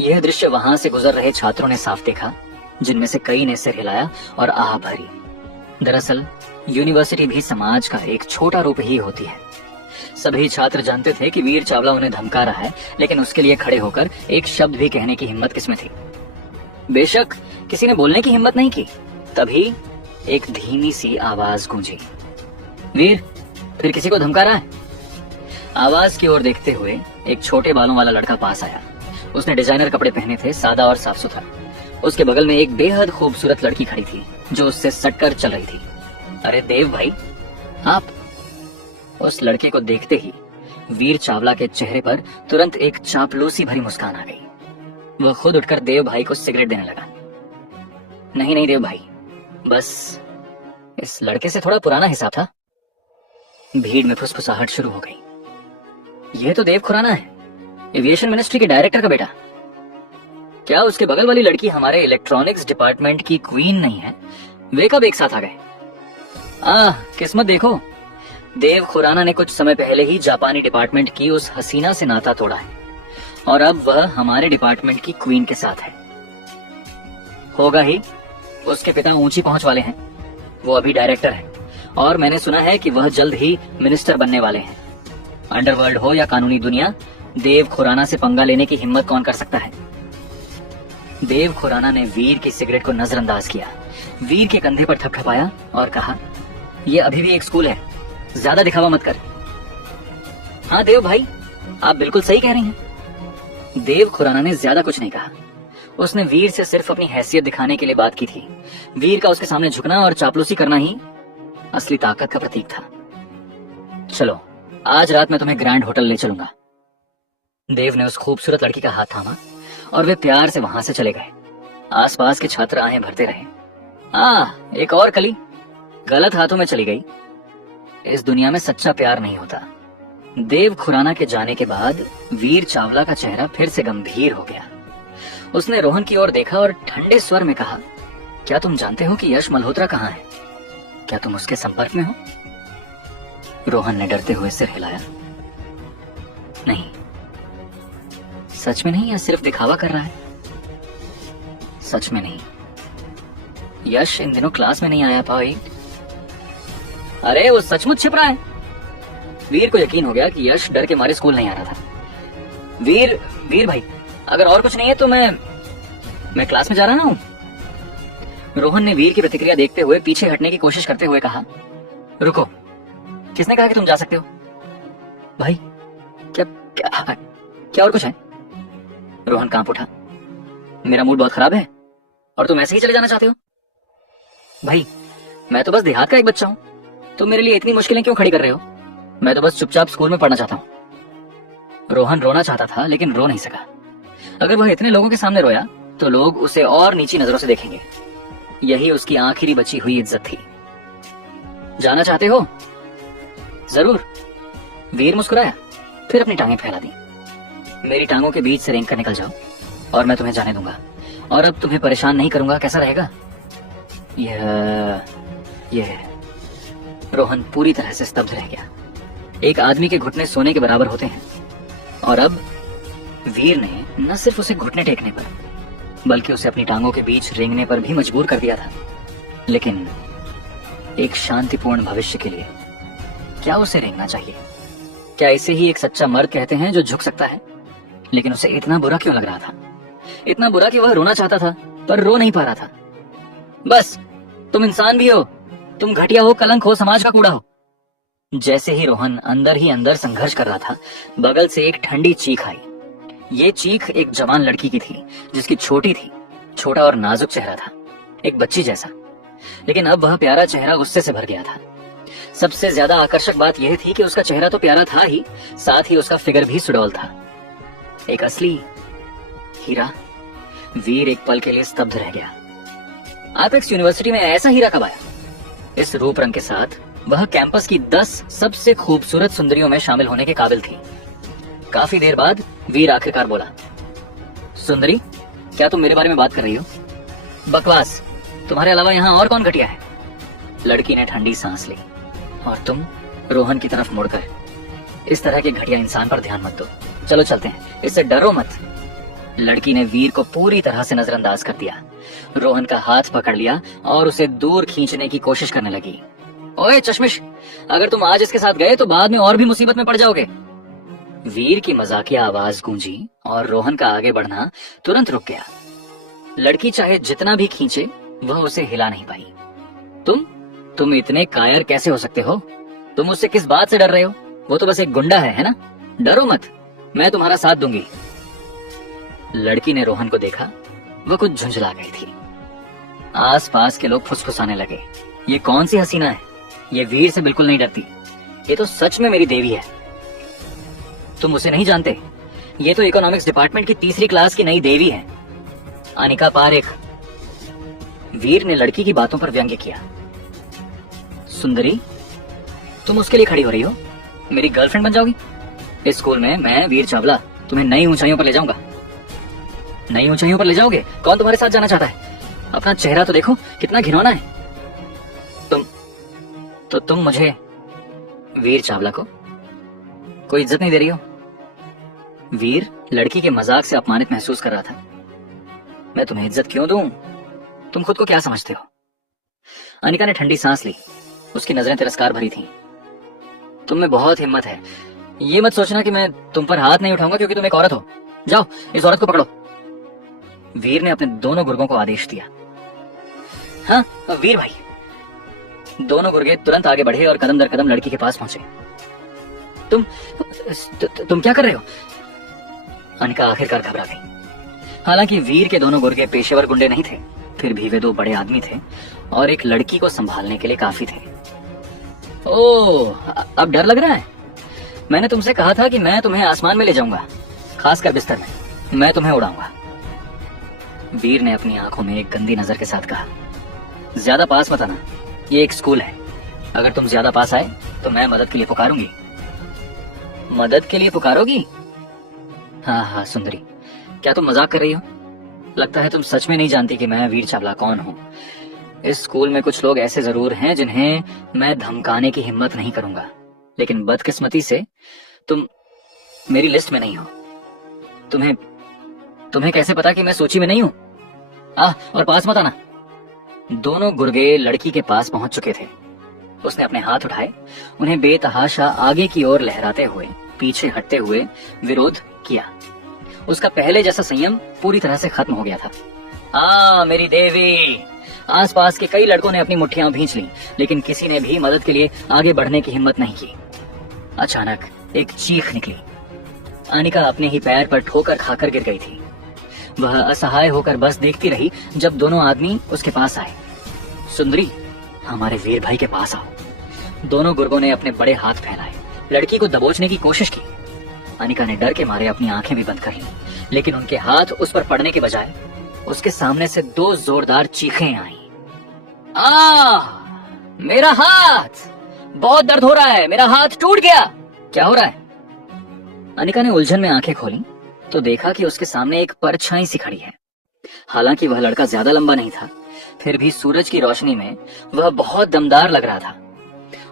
यह दृश्य वहां से गुजर रहे छात्रों ने साफ देखा, जिनमें से कई ने सिर हिलाया और आह भरी। दरअसल यूनिवर्सिटी भी समाज का एक छोटा रूप ही होती है। सभी छात्र जानते थे कि वीर चावला उन्हें धमका रहा है, लेकिन उसके लिए खड़े होकर एक शब्द भी कहने की हिम्मत किसमें थी? बेशक किसी ने बोलने की हिम्मत नहीं की। तभी एक धीमी सी आवाज गूंजी। वीर, फिर किसी को धमका रहा है? आवाज की ओर देखते हुए एक छोटे बालों वाला लड़का पास आया। उसने डिजाइनर कपड़े पहने थे, सादा और साफ सुथरा। उसके बगल में एक बेहद खूबसूरत लड़की खड़ी थी, जो उससे सटकर चल रही थी। अरे देव भाई, आप? उस लड़के को देखते ही वीर चावला के चेहरे पर तुरंत एक चापलूसी भरी मुस्कान आ गई। वह खुद उठकर देव भाई को सिगरेट देने लगा। नहीं नहीं देव भाई, बस इस लड़के से थोड़ा पुराना हिसाब था। भीड़ में फुसफुसाहट शुरू हो गई। यह तो देव खुराना है, एविएशन मिनिस्ट्री के डायरेक्टर का बेटा। क्या उसके बगल वाली लड़की हमारे इलेक्ट्रॉनिक्स डिपार्टमेंट की क्वीन नहीं है? वे कब एक साथ आ गए? किस्मत देखो, देव खुराना ने कुछ समय पहले ही जापानी डिपार्टमेंट की उस हसीना से नाता तोड़ा है और अब वह हमारे डिपार्टमेंट की क्वीन के साथ है। होगा ही, उसके पिता ऊंची पहुंच वाले हैं। वो अभी डायरेक्टर है और मैंने सुना है कि वह जल्द ही मिनिस्टर बनने वाले हैं। अंडरवर्ल्ड हो या कानूनी दुनिया, देव खुराना से पंगा लेने की हिम्मत कौन कर सकता है? देव खुराना ने वीर की सिगरेट को नजरअंदाज किया, वीर के कंधे पर थपथपाया और कहा, यह अभी भी एक स्कूल है, ज्यादा दिखावा मत कर। हाँ देव भाई, आप बिल्कुल सही कह रही हैं। देव खुराना ने ज्यादा कुछ नहीं कहा। उसने वीर से सिर्फ अपनी हैसियत दिखाने के लिए बात की थी। वीर का उसके सामने झुकना और चापलूसी करना ही असली ताकत का प्रतीक था। चलो, आज रात मैं तुम्हें ग्रैंड होटल ले चलूंगा। देव ने उस खूबसूरत लड़की का हाथ थामा और वे प्यार से वहां से चले गए। आसपास के छात्र आहें भरते रहे। एक और कली गलत हाथों में चली गई। इस दुनिया में सच्चा प्यार नहीं होता। देव खुराना के जाने के बाद वीर चावला का चेहरा फिर से गंभीर हो गया। उसने रोहन की ओर देखा और ठंडे स्वर में कहा, क्या तुम जानते हो कि यश मल्होत्रा कहाँ है? क्या तुम उसके संपर्क में हो? रोहन ने डरते हुए सिर हिलाया। नहीं। सच में नहीं या सिर्फ दिखावा कर रहा है? सच में नहीं। यश इन दिनों क्लास में नहीं आया भाई। अरे वो सचमुच छिप रहा है। वीर को यकीन हो गया कि यश डर के मारे स्कूल नहीं आ रहा था। वीर भाई, अगर और कुछ नहीं है तो मैं क्लास में जा रहा हूं। रोहन ने वीर की प्रतिक्रिया देखते हुए पीछे हटने की कोशिश करते हुए कहा, रुको, किसने कहा कि तुम जा सकते हो? भाई, क्या और कुछ है? रोहन कांप उठा। मेरा मूड बहुत खराब है और तुम ऐसे ही चले जाना चाहते हो? भाई, मैं तो बस देहात का एक बच्चा हूं, तुम मेरे लिए इतनी मुश्किलें क्यों खड़ी कर रहे हो? मैं तो बस चुपचाप स्कूल में पढ़ना चाहता हूं। रोहन रोना चाहता था, लेकिन रो नहीं सका। अगर वह इतने लोगों के सामने रोया तो लोग उसे और नीची नजरों से देखेंगे। यही उसकी आखिरी बची हुई इज्जत थी। जाना चाहते हो? जरूर। वीर मुस्कुराया, फिर अपनी टांगें फैला दी। मेरी टांगों के बीच से रेंग कर निकल जाओ और मैं तुम्हें जाने दूंगा, और अब तुम्हें परेशान नहीं करूंगा। कैसा रहेगा? यह रोहन पूरी तरह से स्तब्ध रह गया। एक आदमी के घुटने सोने के बराबर होते हैं, और अब वीर ने न सिर्फ उसे घुटने टेकने पर बल्कि उसे अपनी टांगों के बीच रेंगने पर भी मजबूर कर दिया था। लेकिन एक शांतिपूर्ण भविष्य के लिए क्या उसे रेंगना चाहिए? क्या इसे ही एक सच्चा मर्द कहते हैं जो झुक सकता है? लेकिन उसे इतना बुरा क्यों लग रहा था? इतना बुरा कि वह रोना चाहता था पर रो नहीं पा रहा था। बस, तुम इंसान भी हो, तुम घटिया हो, कलंक हो, समाज का कूड़ा हो। जैसे ही रोहन अंदर ही अंदर संघर्ष कर रहा था, बगल से एक ठंडी चीख आई। ये चीख एक जवान लड़की की थी, जिसकी छोटा और नाजुक चेहरा था, एक बच्ची जैसा। लेकिन अब वह प्यारा चेहरा गुस्से से भर गया था। सबसे ज्यादा आकर्षक बात यह थी कि उसका चेहरा तो प्यारा था ही, साथ ही उसका फिगर भी सुडौल था, एक असली हीरा। वीर एक पल के लिए स्तब्ध रह गया। एपेक्स यूनिवर्सिटी में ऐसा हीरा कब आया? इस रूप रंग के साथ वह कैंपस की 10 सबसे खूबसूरत सुंदरियों में शामिल होने के काबिल थी। काफी देर बाद वीर आखिरकार बोला, सुंदरी, क्या तुम मेरे बारे में बात कर रही हो? बकवास, तुम्हारे अलावा यहाँ और कौन घटिया है? लड़की ने ठंडी सांस ली। और तुम? रोहन की तरफ मुड़कर, इस तरह के घटिया इंसान पर ध्यान मत दो, चलो चलते हैं, इससे डरो मत। लड़की ने वीर को पूरी तरह से नजरअंदाज कर दिया। रोहन का हाथ पकड़ लिया और उसे दूर खींचने की कोशिश करने लगी। ओए चश्मिश, अगर तुम आज इसके साथ गए तो बाद में और भी मुसीबत में पड़ जाओगे। वीर की मजाकिया आवाज गूंजी और रोहन का आगे बढ़ना तुरंत रुक गया। लड़की चाहे जितना भी खींचे, वह उसे हिला नहीं पाई। तुम इतने कायर कैसे हो सकते हो? तुम मुझसे किस बात से डर रहे हो? वो तो बस एक गुंडा है ना? डरो मत, मैं तुम्हारा साथ दूंगी। लड़की ने रोहन को देखा, वह कुछ झुंझला गई थी। आसपास के लोग फुसफुसाने लगे, ये कौन सी हसीना है? ये वीर से बिल्कुल नहीं डरती, ये तो सच में मेरी देवी है। तुम उसे नहीं जानते, ये तो इकोनॉमिक्स डिपार्टमेंट की 3री क्लास की नई देवी है, अनिका पारेख। वीर ने लड़की की बातों पर व्यंग्य किया। सुंदरी, तुम उसके लिए खड़ी हो रही हो? मेरी गर्लफ्रेंड बन जाओगी? इस स्कूल में मैं वीर चावला तुम्हें नई ऊंचाइयों पर ले जाऊंगा। नई ऊंचाइयों पर ले जाओगे? कौन तुम्हारे साथ जाना चाहता है? अपना चेहरा तो देखो, कितना घिनौना है। तुम मुझे, वीर चावला को, कोई इज्जत नहीं दे रही हो? वीर लड़की के मजाक से अपमानित महसूस कर रहा था। मैं तुम्हें इज्जत क्यों दूं? तुम खुद को क्या समझते हो? अनिका ने ठंडी सांस ली, उसकी नजरें तिरस्कार भरी थीं। तुम में बहुत हिम्मत है, ये मत सोचना कि मैं तुम पर हाथ नहीं उठाऊंगा क्योंकि तुम एक औरत हो। जाओ, इस औरत को पकड़ो। वीर ने अपने दोनों गुर्गों को आदेश दिया। हाँ वीर भाई। दोनों गुर्गे तुरंत आगे बढ़े और कदम दर कदम लड़की के पास पहुंचे। तुम क्या कर रहे हो? अनिका आखिरकार घबरा गई। हालांकि वीर के दोनों गुर्गे पेशेवर गुंडे नहीं थे, फिर भी वे 2 बड़े आदमी थे और एक लड़की को संभालने के लिए काफी थे। ओह, अब डर लग रहा है? मैंने तुमसे कहा था कि मैं तुम्हें आसमान में ले जाऊंगा, खासकर बिस्तर में, मैं तुम्हें उड़ाऊंगा। वीर ने अपनी आंखों में एक गंदी नजर के साथ कहा, ज्यादा पास मत आना, ये एक स्कूल है, अगर तुम ज्यादा पास आए तो मैं मदद के लिए पुकारूंगी। मदद के लिए पुकारोगी? हाँ सुंदरी, क्या तुम मजाक कर रही हो? लगता है तुम सच में नहीं जानती कि मैं वीर चावला कौन हूँ। इस स्कूल में कुछ लोग ऐसे जरूर हैं जिन्हें मैं धमकाने की हिम्मत नहीं करूंगा, लेकिन बदकिस्मती से तुम मेरी लिस्ट में नहीं हो। तुम्हें कैसे पता कि मैं सूची में नहीं हूँ? और पास मत आना। दोनों गुर्गे लड़की के पास पहुंच चुके थे। उसने अपने हाथ उठाए, उन्हें बेतहाशा आगे की ओर लहराते हुए पीछे हटते हुए विरोध किया। उसका पहले जैसा संयम पूरी तरह से खत्म हो गया था। मेरी देवी। आसपास के कई लड़कों ने अपनी मुट्ठियां भींच ली, लेकिन किसी ने भी मदद के लिए आगे बढ़ने की हिम्मत नहीं की। अचानक एक चीख निकली। अनिका अपने ही पैर पर ठोकर खाकर गिर गई थी। वह असहाय होकर बस देखती रही जब दोनों आदमी उसके पास आए। सुंदरी, हमारे वीर भाई के पास आओ। दोनों गुर्गों ने अपने बड़े हाथ फैलाए, लड़की को दबोचने की कोशिश की। अनिका ने डर के मारे अपनी आंखें भी बंद कर ली, लेकिन उनके हाथ उस पर पड़ने के बजाय उसके सामने से 2 जोरदार चीखें आईं। मेरा हाथ, बहुत दर्द हो रहा है, मेरा हाथ टूट गया। क्या हो रहा है? अनिका ने उलझन में आंखें खोली तो देखा कि उसके सामने एक परछाई सी खड़ी है। हालांकि वह लड़का ज्यादा लंबा नहीं था, फिर भी सूरज की रोशनी में वह बहुत दमदार लग रहा था।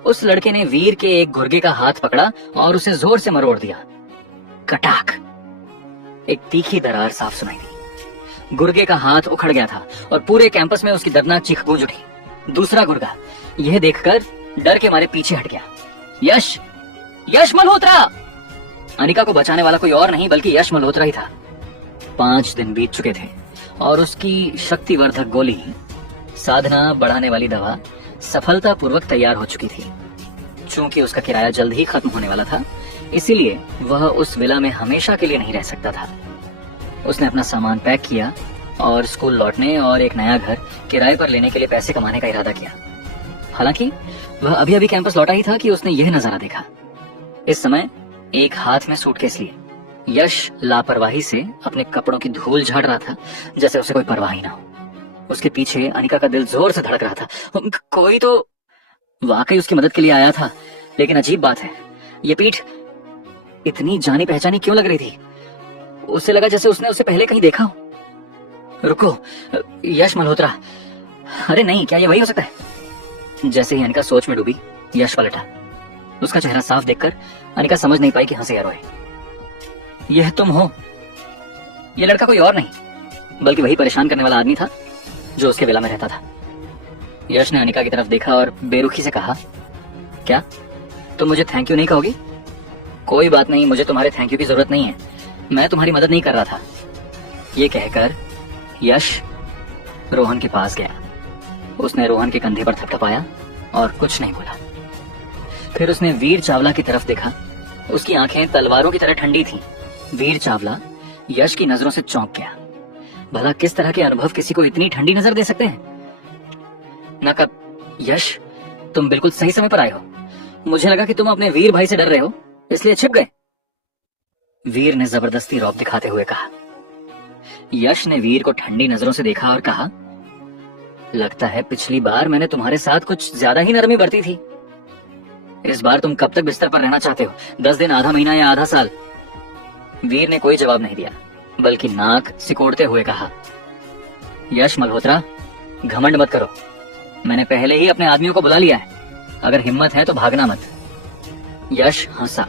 उस लड़के ने वीर के एक गुर्गे का हाथ पकड़ा और उसे जोर से मरोड़ दिया। कटाक! एक तीखी दरार साफ सुनाई दी। गुर्गे का हाथ उखड़ गया था और पूरे कैंपस में उसकी दर्दनाक चीख गूंज उठी। दूसरा गुर्गा यह देखकर डर के मारे पीछे हट गया। यश मल्होत्रा! अनिका को बचाने वाला कोई और नहीं बल्कि यश मल्होत्रा ही था। 5 दिन बीत चुके थे और उसकी शक्तिवर्धक गोली, साधना बढ़ाने वाली दवा सफलतापूर्वक तैयार हो चुकी थी। चूंकि उसका किराया जल्द ही खत्म होने वाला था, इसीलिए वह उस विला में हमेशा के लिए नहीं रह सकता था। उसने अपना सामान पैक किया और स्कूल लौटने और एक नया घर किराए पर लेने के लिए पैसे कमाने का इरादा किया। हालांकि वह अभी अभी कैंपस लौटा ही था कि उसने यह नजारा देखा। इस समय एक हाथ में सूटकेस लिए यश लापरवाही से अपने कपड़ों की धूल झाड़ रहा था, जैसे उसे कोई परवाह ही ना हो। उसके पीछे अनिका का दिल जोर से धड़क रहा था। कोई तो वाकई उसकी मदद के लिए आया था, लेकिन अजीब बात है, ये पीठ इतनी जानी पहचानी क्यों लग रही थी? उसे लगा जैसे उसने उसे पहले कहीं देखा हो। रुको, यश मल्होत्रा। अरे नहीं, क्या ये वही हो सकता है? जैसे ही अनिका सोच में डूबी, यश पलटा। उसका चेहरा साफ देखकर अनिका समझ नहीं पाई कि हंसे या रोए। यह तुम हो? यह लड़का कोई और नहीं बल्कि वही परेशान करने वाला आदमी था जो उसके विला में रहता था। यश ने अनिका की तरफ देखा और बेरुखी से कहा, क्या तुम मुझे थैंक यू नहीं कहोगी? कोई बात नहीं, मुझे तुम्हारे थैंक यू की जरूरत नहीं है, मैं तुम्हारी मदद नहीं कर रहा था। ये कहकर यश रोहन के पास गया। उसने रोहन के कंधे पर थपथपाया और कुछ नहीं बोला। फिर उसने वीर चावला की तरफ देखा। उसकी आंखें तलवारों की तरह ठंडी थीं। वीर चावला यश की नजरों से चौंक गया। भला किस तरह के अनुभव किसी को इतनी ठंडी नजर दे सकते हैं? नकब, यश तुम बिल्कुल सही समय पर आए हो। मुझे लगा कि तुम अपने वीर भाई से डर रहे हो, इसलिए छिप गए। वीर ने जबरदस्ती रौब दिखाते हुए कहा। यश ने वीर को ठंडी नजरों से देखा और कहा, लगता है पिछली बार मैंने तुम्हारे साथ कुछ ज्यादा ही नरमी बरती थी। इस बार तुम कब तक बिस्तर पर रहना चाहते हो? 10 दिन, आधा महीना या आधा साल? वीर ने कोई जवाब नहीं दिया, बल्कि नाक सिकोड़ते हुए कहा, यश मल्होत्रा, घमंड मत करो। मैंने पहले ही अपने आदमियों को बुला लिया है। अगर हिम्मत है तो भागना मत। यश हंसा।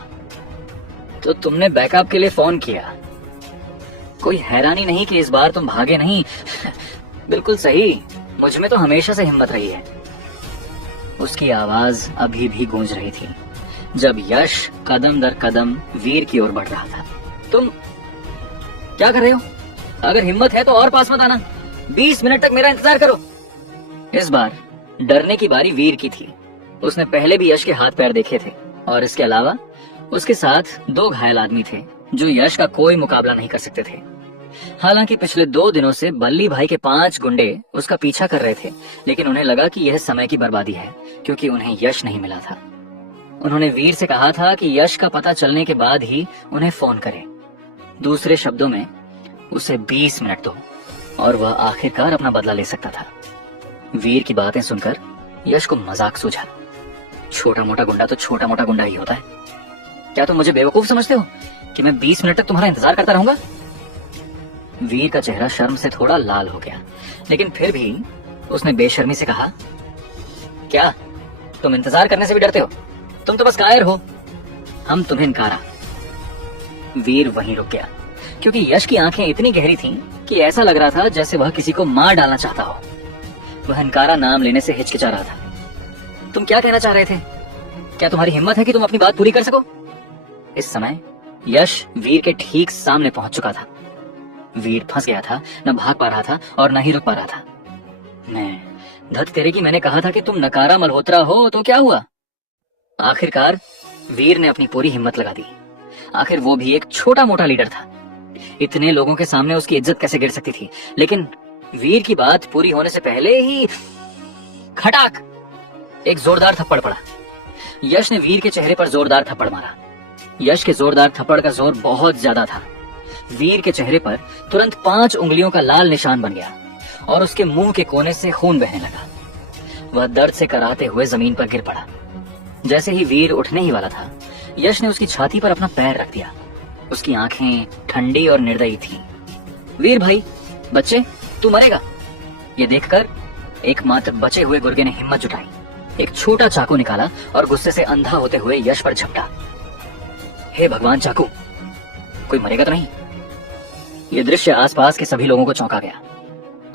तो तुमने बैकअप के लिए फोन किया? कोई हैरानी नहीं कि इस बार तुम भागे नहीं। बिल्कुल सही, मुझ में तो हमेशा से हिम्मत रही है। उसकी आवाज अभी भी गूंज रही थी जब यश कदम दर कदम वीर की ओर बढ़ रहा था। तुम क्या कर रहे हो? अगर हिम्मत है तो और पास मत आना। 20 मिनट तक मेरा इंतजार करो। इस बार डरने की बारी वीर की थी। उसने पहले भी यश के हाथ पैर देखे थे और इसके अलावा उसके साथ 2 घायल आदमी थे जो यश का कोई मुकाबला नहीं कर सकते थे। हालांकि पिछले 2 दिनों से बल्ली भाई के 5 गुंडे उसका पीछा कर रहे थे, लेकिन उन्हें लगा कि यह समय की बर्बादी है क्योंकि उन्हें यश नहीं मिला था। उन्होंने वीर से कहा था कि यश का पता चलने के बाद ही उन्हें फोन करे। दूसरे शब्दों में, उसे 20 मिनट दो और वह आखिरकार अपना बदला ले सकता था। वीर की बातें सुनकर यश को मजाक सूझा। छोटा मोटा गुंडा तो छोटा मोटा गुंडा ही होता है। क्या तुम मुझे बेवकूफ समझते हो कि मैं 20 मिनट तक तुम्हारा इंतजार करता रहूंगा? वीर का चेहरा शर्म से थोड़ा लाल हो गया, लेकिन फिर भी उसने बेशर्मी से कहा, क्या तुम इंतजार करने से भी डरते हो? तुम तो बस कायर हो। हम तुम्हें इनकारा। वीर वहीं रुक गया क्योंकि यश की आंखें इतनी गहरी थीं कि ऐसा लग रहा था जैसे वह किसी को मार डालना चाहता हो। वह इनकारा नाम लेने से हिचकिचा रहा था। तुम क्या कहना चाह रहे थे? क्या तुम्हारी हिम्मत है कि तुम अपनी बात पूरी कर सको? इस समय यश वीर के ठीक सामने पहुंच चुका था। वीर फंस गया था, न भाग पा रहा था और न ही रुक पा रहा था। मैं धत तेरे की, मैंने कहा था कि तुम नकारा मल्होत्रा हो, तो क्या हुआ? आखिरकार वीर ने अपनी पूरी हिम्मत लगा दी। आखिर वो भी एक छोटा मोटा लीडर था। इतने लोगों के सामने उसकी इज्जत कैसे गिर सकती थी? लेकिन वीर की बात पूरी होने से पहले ही खटाक एक जोरदार थप्पड़ पड़ा। यश ने वीर के चेहरे पर जोरदार थप्पड़ मारा। यश के जोरदार थप्पड़ का जोर बहुत ज्यादा था। वीर के चेहरे पर तुरंत 5 उंगलियों का लाल निशान बन गया और उसके मुंह के कोने से खून बहने लगा। वह दर्द से कराहते हुए जमीन पर गिर पड़ा। जैसे ही वीर उठने ही वाला था, यश ने उसकी छाती पर अपना पैर रख दिया। उसकी आंखें ठंडी और निर्दयी थीं। वीर भाई, बच्चे, तू मरेगा। ये देखकर एकमात्र बचे हुए गुर्गे ने हिम्मत जुटाई, एक छोटा चाकू निकाला और गुस्से से अंधा होते हुए यश पर झपटा। हे भगवान, चाकू! कोई मरेगा तो नहीं? यह दृश्य आसपास के सभी लोगों को चौंका गया।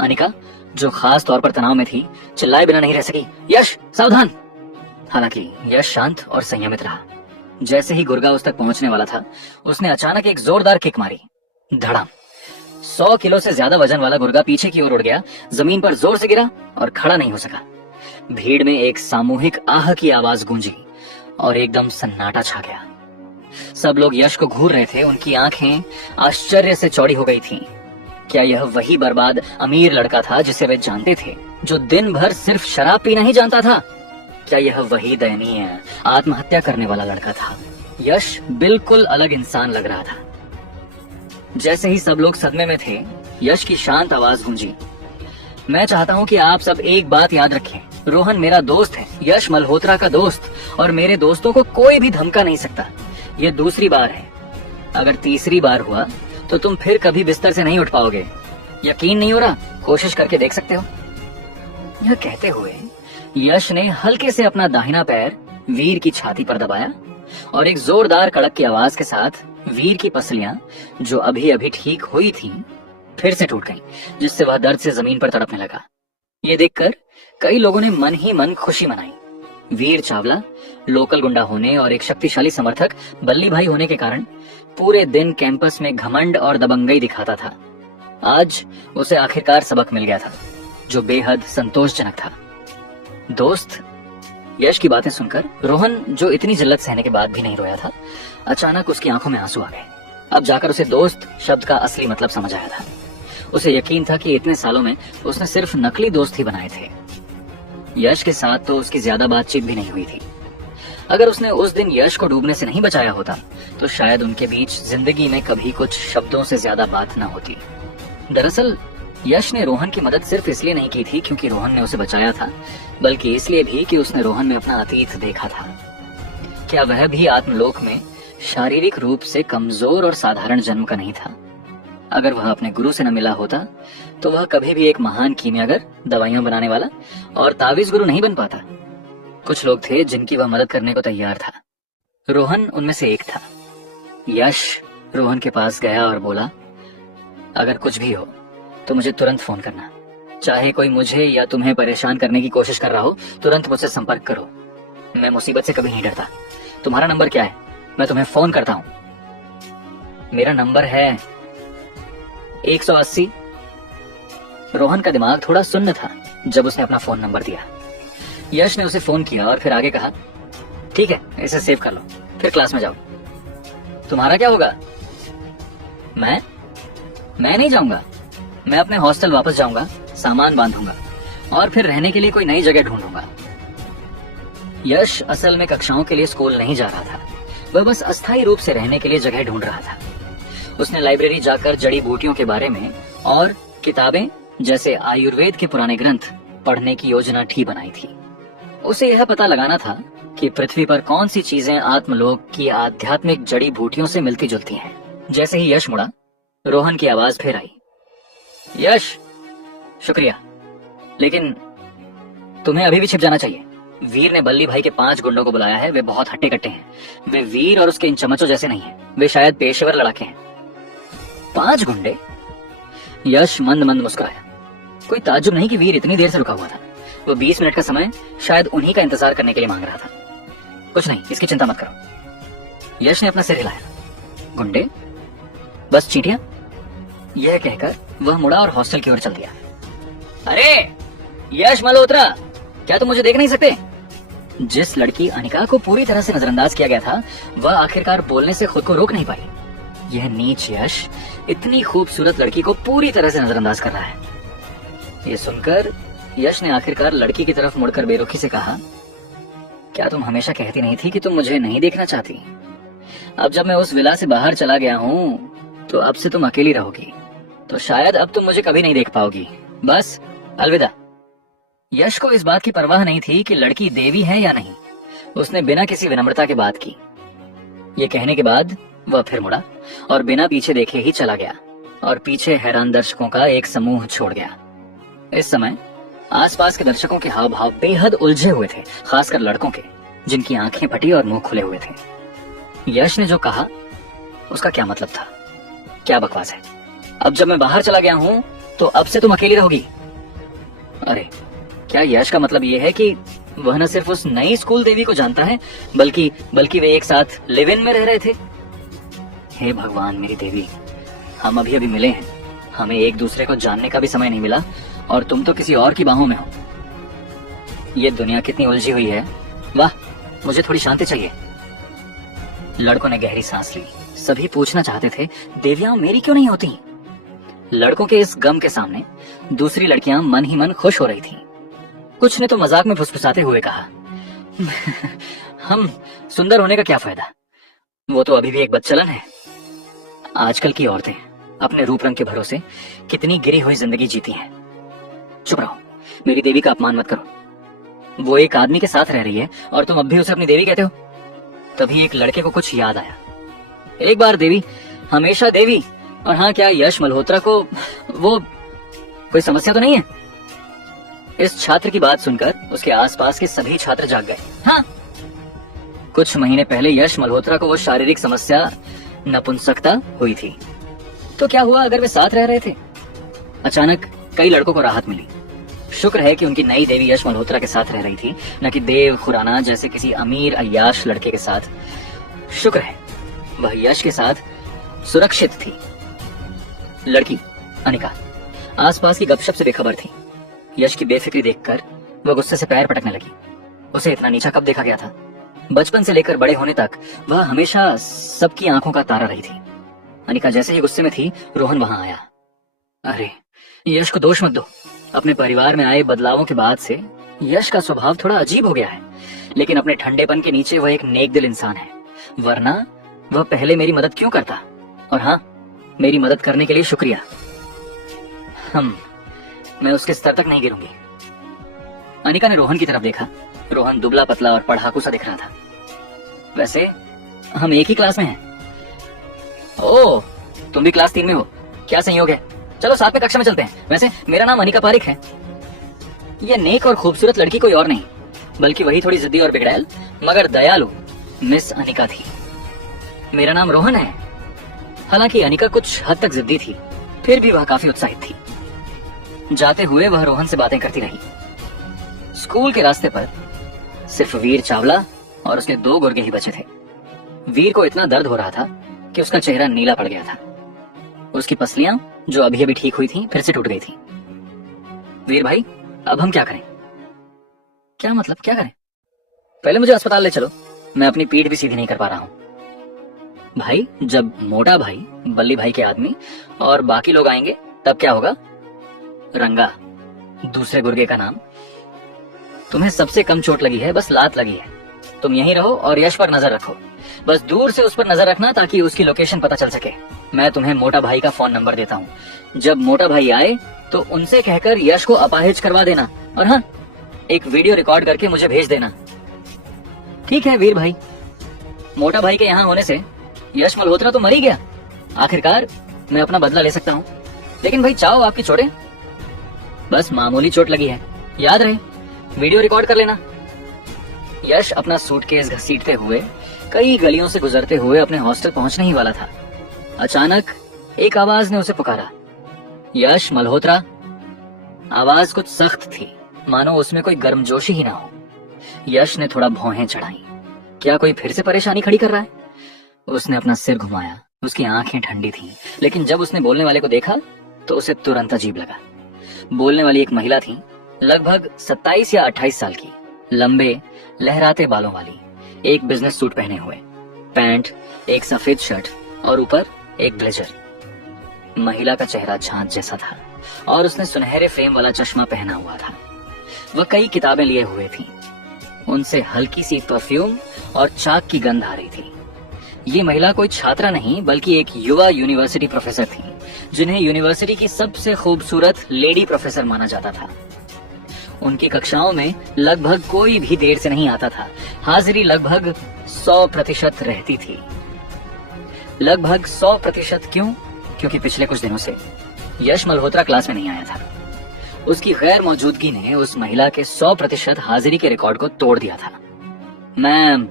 अनिका, जो खास तौर पर तनाव में थी, चिल्लाए बिना नहीं रह सकी, यश सावधान! हालांकि यश शांत और संयमित रहा। जैसे ही गुर्गा उस तक पहुंचने वाला था, उसने अचानक एक जोरदार किक मारी। धड़ाम! 100 किलो से ज्यादा वजन वाला गुर्गा पीछे की ओर उड़ गया, जमीन पर जोर से गिरा और खड़ा नहीं हो सका। भीड़ में एक सामूहिक आह की आवाज गूंजी और एकदम सन्नाटा छा गया। सब लोग यश को घूर रहे थे। उनकी आंखें आश्चर्य से चौड़ी हो गई थीं। क्या यह वही बर्बाद अमीर लड़का था जिसे वे जानते थे, जो दिन भर सिर्फ शराब पीना ही जानता था? क्या यह वही दयनीय आत्महत्या करने वाला लड़का था? यश बिल्कुल अलग इंसान लग रहा था। जैसे ही सब लोग सदमे में थे, यश की शांत आवाज गूंजी। मैं चाहता हूँ कि आप सब एक बात याद रखें, रोहन मेरा दोस्त है, यश मल्होत्रा का दोस्त, और मेरे दोस्तों को कोई भी धमका नहीं सकता। ये दूसरी बार है। अगर तीसरी बार हुआ तो तुम फिर कभी बिस्तर से नहीं उठ पाओगे। यकीन नहीं हो रहा? कोशिश करके देख सकते हो। यह कहते हुए यश ने हल्के से अपना दाहिना पैर वीर की छाती पर दबाया और एक जोरदार कड़क की आवाज के साथ वीर की पसलियां, जो अभी अभी ठीक हुई थीं, फिर से टूट गईं, जिससे वह दर्द से जमीन पर तड़पने लगा। ये देखकर कई लोगों ने मन ही मन खुशी मनाई। वीर चावला लोकल गुंडा होने और एक शक्तिशाली समर्थक बल्ली भाई होने के कारण पूरे दिन कैंपस में घमंड और दबंगई दिखाता था। आज उसे आखिरकार सबक मिल गया था, जो बेहद संतोषजनक था। दोस्त, यश की बातें सुनकर रोहन, जो इतनी जिल्लत सहने के बाद भी नहीं रोया था, अचानक उसकी आंखों में आंसू आ गए। अब जाकर उसे दोस्त शब्द का असली मतलब समझ आया था। उसे यकीन था कि इतने सालों में उसने सिर्फ नकली दोस्त ही बनाए थे। यश के साथ तो उसकी ज्यादा बातचीत भी नहीं हुई थी। अगर उसने उस दिन यश को डूबने से नहीं बचाया होता तो शायद उनके बीच जिंदगी में कभी कुछ शब्दों से ज्यादा बात न होती। दरअसल यश ने रोहन की मदद सिर्फ इसलिए नहीं की थी क्योंकि रोहन ने उसे बचाया था, बल्कि इसलिए भी कि उसने रोहन में अपना अतीत देखा था। क्या वह भी आत्मलोक में शारीरिक रूप से कमजोर और साधारण जन्म का नहीं था? अगर वह अपने गुरु से न मिला होता तो वह कभी भी एक महान कीमियागर, दवाइयां बनाने वाला और तावीज गुरु नहीं बन पाता। कुछ लोग थे जिनकी वह मदद करने को तैयार था। रोहन उनमें से एक था। यश रोहन के पास गया और बोला, अगर कुछ भी हो तो मुझे तुरंत फोन करना। चाहे कोई मुझे या तुम्हें परेशान करने की कोशिश कर रहा हो, तुरंत मुझसे संपर्क करो। मैं मुसीबत से कभी नहीं डरता। तुम्हारा नंबर क्या है? मैं तुम्हें फोन करता हूं। मेरा नंबर है 180। रोहन का दिमाग थोड़ा सुन्न था जब उसने अपना फोन नंबर दिया। यश ने उसे फोन किया और फिर आगे कहा, ठीक है, इसे सेव कर लो, फिर क्लास में जाओ। तुम्हारा क्या होगा? मैं नहीं जाऊंगा। मैं अपने हॉस्टल वापस जाऊंगा, सामान बांधूंगा और फिर रहने के लिए कोई नई जगह ढूंढूंगा। यश असल में कक्षाओं के लिए स्कूल नहीं जा रहा था, वह बस अस्थायी रूप से रहने के लिए जगह ढूंढ रहा था। उसने लाइब्रेरी जाकर जड़ी बूटियों के बारे में और किताबें जैसे आयुर्वेद के पुराने ग्रंथ पढ़ने की योजना ठीक बनाई थी। उसे यह पता लगाना था कि पृथ्वी पर कौन सी चीजें आत्मलोक की आध्यात्मिक जड़ी बूटियों से मिलती जुलती हैं। जैसे ही यश मुड़ा, रोहन की आवाज फिर आई, यश, शुक्रिया, लेकिन तुम्हें अभी भी छिप जाना चाहिए। वीर ने बल्ली भाई के 5 गुंडों को बुलाया है। वे बहुत हट्टे कट्टे हैं। वे वीर और उसके इन चमचों जैसे नहीं हैं। वे शायद पेशेवर लड़ाके हैं। 5 गुंडे? यश मंद मंद मुस्कुराया। कोई ताज्जुब नहीं कि वीर इतनी देर से रुका हुआ था। वो 20 मिनट का समय शायद उन्हीं का इंतजार करने के लिए मांग रहा था। कुछ नहीं, इसकी चिंता मत करो। यश ने अपना सिर हिलाया। गुंडे? बस चींटियां? यह कहकर वह मुड़ा और हॉस्टल की ओर चल दिया। अरे यश मल्होत्रा, क्या तुम मुझे देख नहीं सकते? जिस लड़की अनिका को पूरी तरह से नजरअंदाज किया गया था, वह आखिरकार बोलने से खुद को रोक नहीं पाई। यह नीच यश इतनी खूबसूरत लड़की को पूरी तरह से नजरअंदाज कर रहा है। यह सुनकर यश ने आखिरकार लड़की की तरफ मुड़कर बेरुखी से कहा, क्या तुम हमेशा कहती नहीं थी कि तुम मुझे नहीं देखना चाहती? अब जब मैं उस विला से बाहर चला गया हूँ तो अब से तुम अकेली रहोगी, तो शायद अब तुम मुझे कभी नहीं देख पाओगी। बस अलविदा। यश को इस बात की परवाह नहीं थी कि लड़की देवी है या नहीं। उसने बिना किसी विनम्रता के बात की। ये कहने के बाद वह फिर मुड़ा और बिना पीछे देखे ही चला गया और पीछे हैरान दर्शकों का एक समूह छोड़ गया। इस समय आसपास के दर्शकों के हाव भाव बेहद उलझे हुए थे, खासकर लड़कों के, जिनकी आंखें फटी और मुंह खुले हुए थे। यश ने जो कहा उसका क्या मतलब था? क्या बकवास है? अब जब मैं बाहर चला गया हूं तो अब से तुम अकेली रहोगी? अरे क्या यश का मतलब यह है कि वह न सिर्फ उस नई स्कूल देवी को जानता है, बल्कि वे एक साथ लिव इन में रह रहे थे? हे भगवान मेरी देवी, हम अभी अभी मिले हैं, हमें एक दूसरे को जानने का भी समय नहीं मिला और तुम तो किसी और की बाहों में हो। ये दुनिया कितनी उलझी हुई है। वाह, मुझे थोड़ी शांति चाहिए। लड़कों ने गहरी सांस ली। सभी पूछना चाहते थे, देवियां मेरी क्यों नहीं होती? लड़कों के इस गम के सामने दूसरी लड़कियां मन ही मन खुश हो रही थीं। कुछ ने तो मजाक में फुसफुसाते हुए कहा, हम सुंदर होने का क्या फायदा, वो तो अभी भी एक बदचलन है। आजकल की औरतें अपने रूप रंग के भरोसे कितनी गिरी हुई जिंदगी जीती हैं। चुप रहो, मेरी देवी का अपमान मत करो। वो एक आदमी के साथ रह रही है और तुम अब भी उसे अपनी देवी कहते हो। तभी एक लड़के को कुछ याद आया, एक बार देवी हमेशा देवी। और हाँ, क्या यश मल्होत्रा को वो कोई समस्या तो नहीं है? इस छात्र की बात सुनकर उसके आसपास के सभी छात्र जाग गए। हाँ, कुछ महीने पहले यश मल्होत्रा को वो शारीरिक समस्या नपुंसकता हुई थी। तो क्या हुआ अगर वे साथ रह रहे थे? अचानक कई लड़कों को राहत मिली। शुक्र है कि उनकी नई देवी यश मल्होत्रा के साथ रह रही थी, न कि देव खुराना जैसे किसी अमीर अय्याश लड़के के साथ। शुक्र है वह यश के साथ सुरक्षित थी। लड़की अनिका आसपास की गपशप से बेखबर थी। यश की बेफिक्री देखकर वह गुस्से से पैर पटकने लगी। उसे इतना नीचा कब देखा गया था? बचपन से लेकर बड़े होने तक वह हमेशा सबकी आंखों का तारा रही थी। अनिका जैसे ही गुस्से में थी, रोहन वहां आया। अरे, यश को दोष मत दो। अपने परिवार में आए बदलावों के बाद से यश का स्वभाव थोड़ा अजीब हो गया है, लेकिन अपने ठंडेपन के नीचे वह एक नेक दिल इंसान है। वरना वह पहले मेरी मदद क्यों करता? और हाँ, मेरी मदद करने के लिए शुक्रिया। मैं उसके स्तर तक नहीं गिरूंगी। अनिका ने रोहन की तरफ देखा। रोहन दुबला पतला और पढ़ाकू सा दिख रहा था। वैसे हम एक ही क्लास में हैं। ओह, तुम भी क्लास 3 में हो? क्या संयोग है। चलो साथ में कक्षा में चलते हैं। वैसे मेरा नाम अनिका पारिक है। यह नेक और खूबसूरत लड़की कोई और नहीं, बल्कि वही थोड़ी जिद्दी और बिगड़ैल मगर दयालु मिस अनिका थी। मेरा नाम रोहन है। हालांकि अनिका कुछ हद तक जिद्दी थी, फिर भी वह काफी उत्साहित थी। जाते हुए वह रोहन से बातें करती रही। स्कूल के रास्ते पर सिर्फ वीर चावला और उसके 2 गुर्गे ही बचे थे। वीर को इतना दर्द हो रहा था कि उसका चेहरा नीला पड़ गया था। उसकी पसलियां जो अभी अभी ठीक हुई थी, फिर से टूट गई थी। वीर भाई, अब हम क्या करें? क्या मतलब क्या करें? पहले मुझे अस्पताल ले चलो, मैं अपनी पीठ भी सीधी नहीं कर पा रहा हूं। भाई, जब मोटा भाई, बल्ली भाई के आदमी और बाकी लोग आएंगे तब क्या होगा? रंगा, दूसरे गुर्गे का नाम। तुम्हें सबसे कम चोट लगी है, बस लात लगी है। तुम यहीं रहो और यश पर नजर रखो। बस दूर से उस पर नजर रखना ताकि उसकी लोकेशन पता चल सके। मैं तुम्हें मोटा भाई का फोन नंबर देता हूँ। जब मोटा भाई आए तो उनसे कहकर यश को अपाहिज करवा देना। और हाँ, एक वीडियो रिकॉर्ड करके मुझे भेज देना। ठीक है वीर भाई। मोटा भाई के यहाँ होने से यश मल्होत्रा तो मर ही गया। आखिरकार मैं अपना बदला ले सकता हूँ। लेकिन भाई, चाहो आपकी चोटें? बस मामूली चोट लगी है, याद रहे। वीडियो रिकॉर्ड कर लेना। यश अपना सूटकेस घसीटते हुए कई गलियों से गुजरते हुए अपने हॉस्टल पहुंचने ही वाला था। अचानक एक आवाज ने उसे पुकारा, यश मल्होत्रा। आवाज कुछ सख्त थी, मानो उसमें कोई गर्मजोशी ही ना हो। यश ने थोड़ा भौहें चढ़ाई। क्या कोई फिर से परेशानी खड़ी कर रहा है? उसने अपना सिर घुमाया। उसकी आंखें ठंडी थीं, लेकिन जब उसने बोलने वाले को देखा तो उसे तुरंत अजीब लगा। बोलने वाली एक महिला थी, लगभग 27 या 28 साल की, लंबे लहराते बालों वाली, एक बिजनेस सूट पहने हुए, पैंट, एक सफेद शर्ट और ऊपर एक ब्लेजर। महिला का चेहरा झांझ जैसा था और उसने सुनहरे फ्रेम वाला चश्मा पहना हुआ था। वह कई किताबें लिए हुए थी। उनसे हल्की सी परफ्यूम और चाक की गंध आ रही थी। ये महिला कोई छात्रा नहीं, बल्कि एक युवा यूनिवर्सिटी प्रोफेसर थी, जिन्हें यूनिवर्सिटी की सबसे खूबसूरत लेडी प्रोफेसर माना जाता था। उनकी कक्षाओं में लगभग कोई भी देर से नहीं आता था। हाजिरी लगभग 100% रहती थी। लगभग 100% क्यों? क्योंकि पिछले कुछ दिनों से यश मल्होत्रा क्लास में नहीं आया था। उसकी गैर मौजूदगी ने उस महिला के 100% हाजिरी के रिकॉर्ड को तोड़ दिया था। मैम,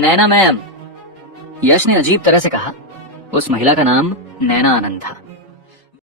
नैना मैम, यश ने अजीब तरह से कहा। उस महिला का नाम नैना आनंद था।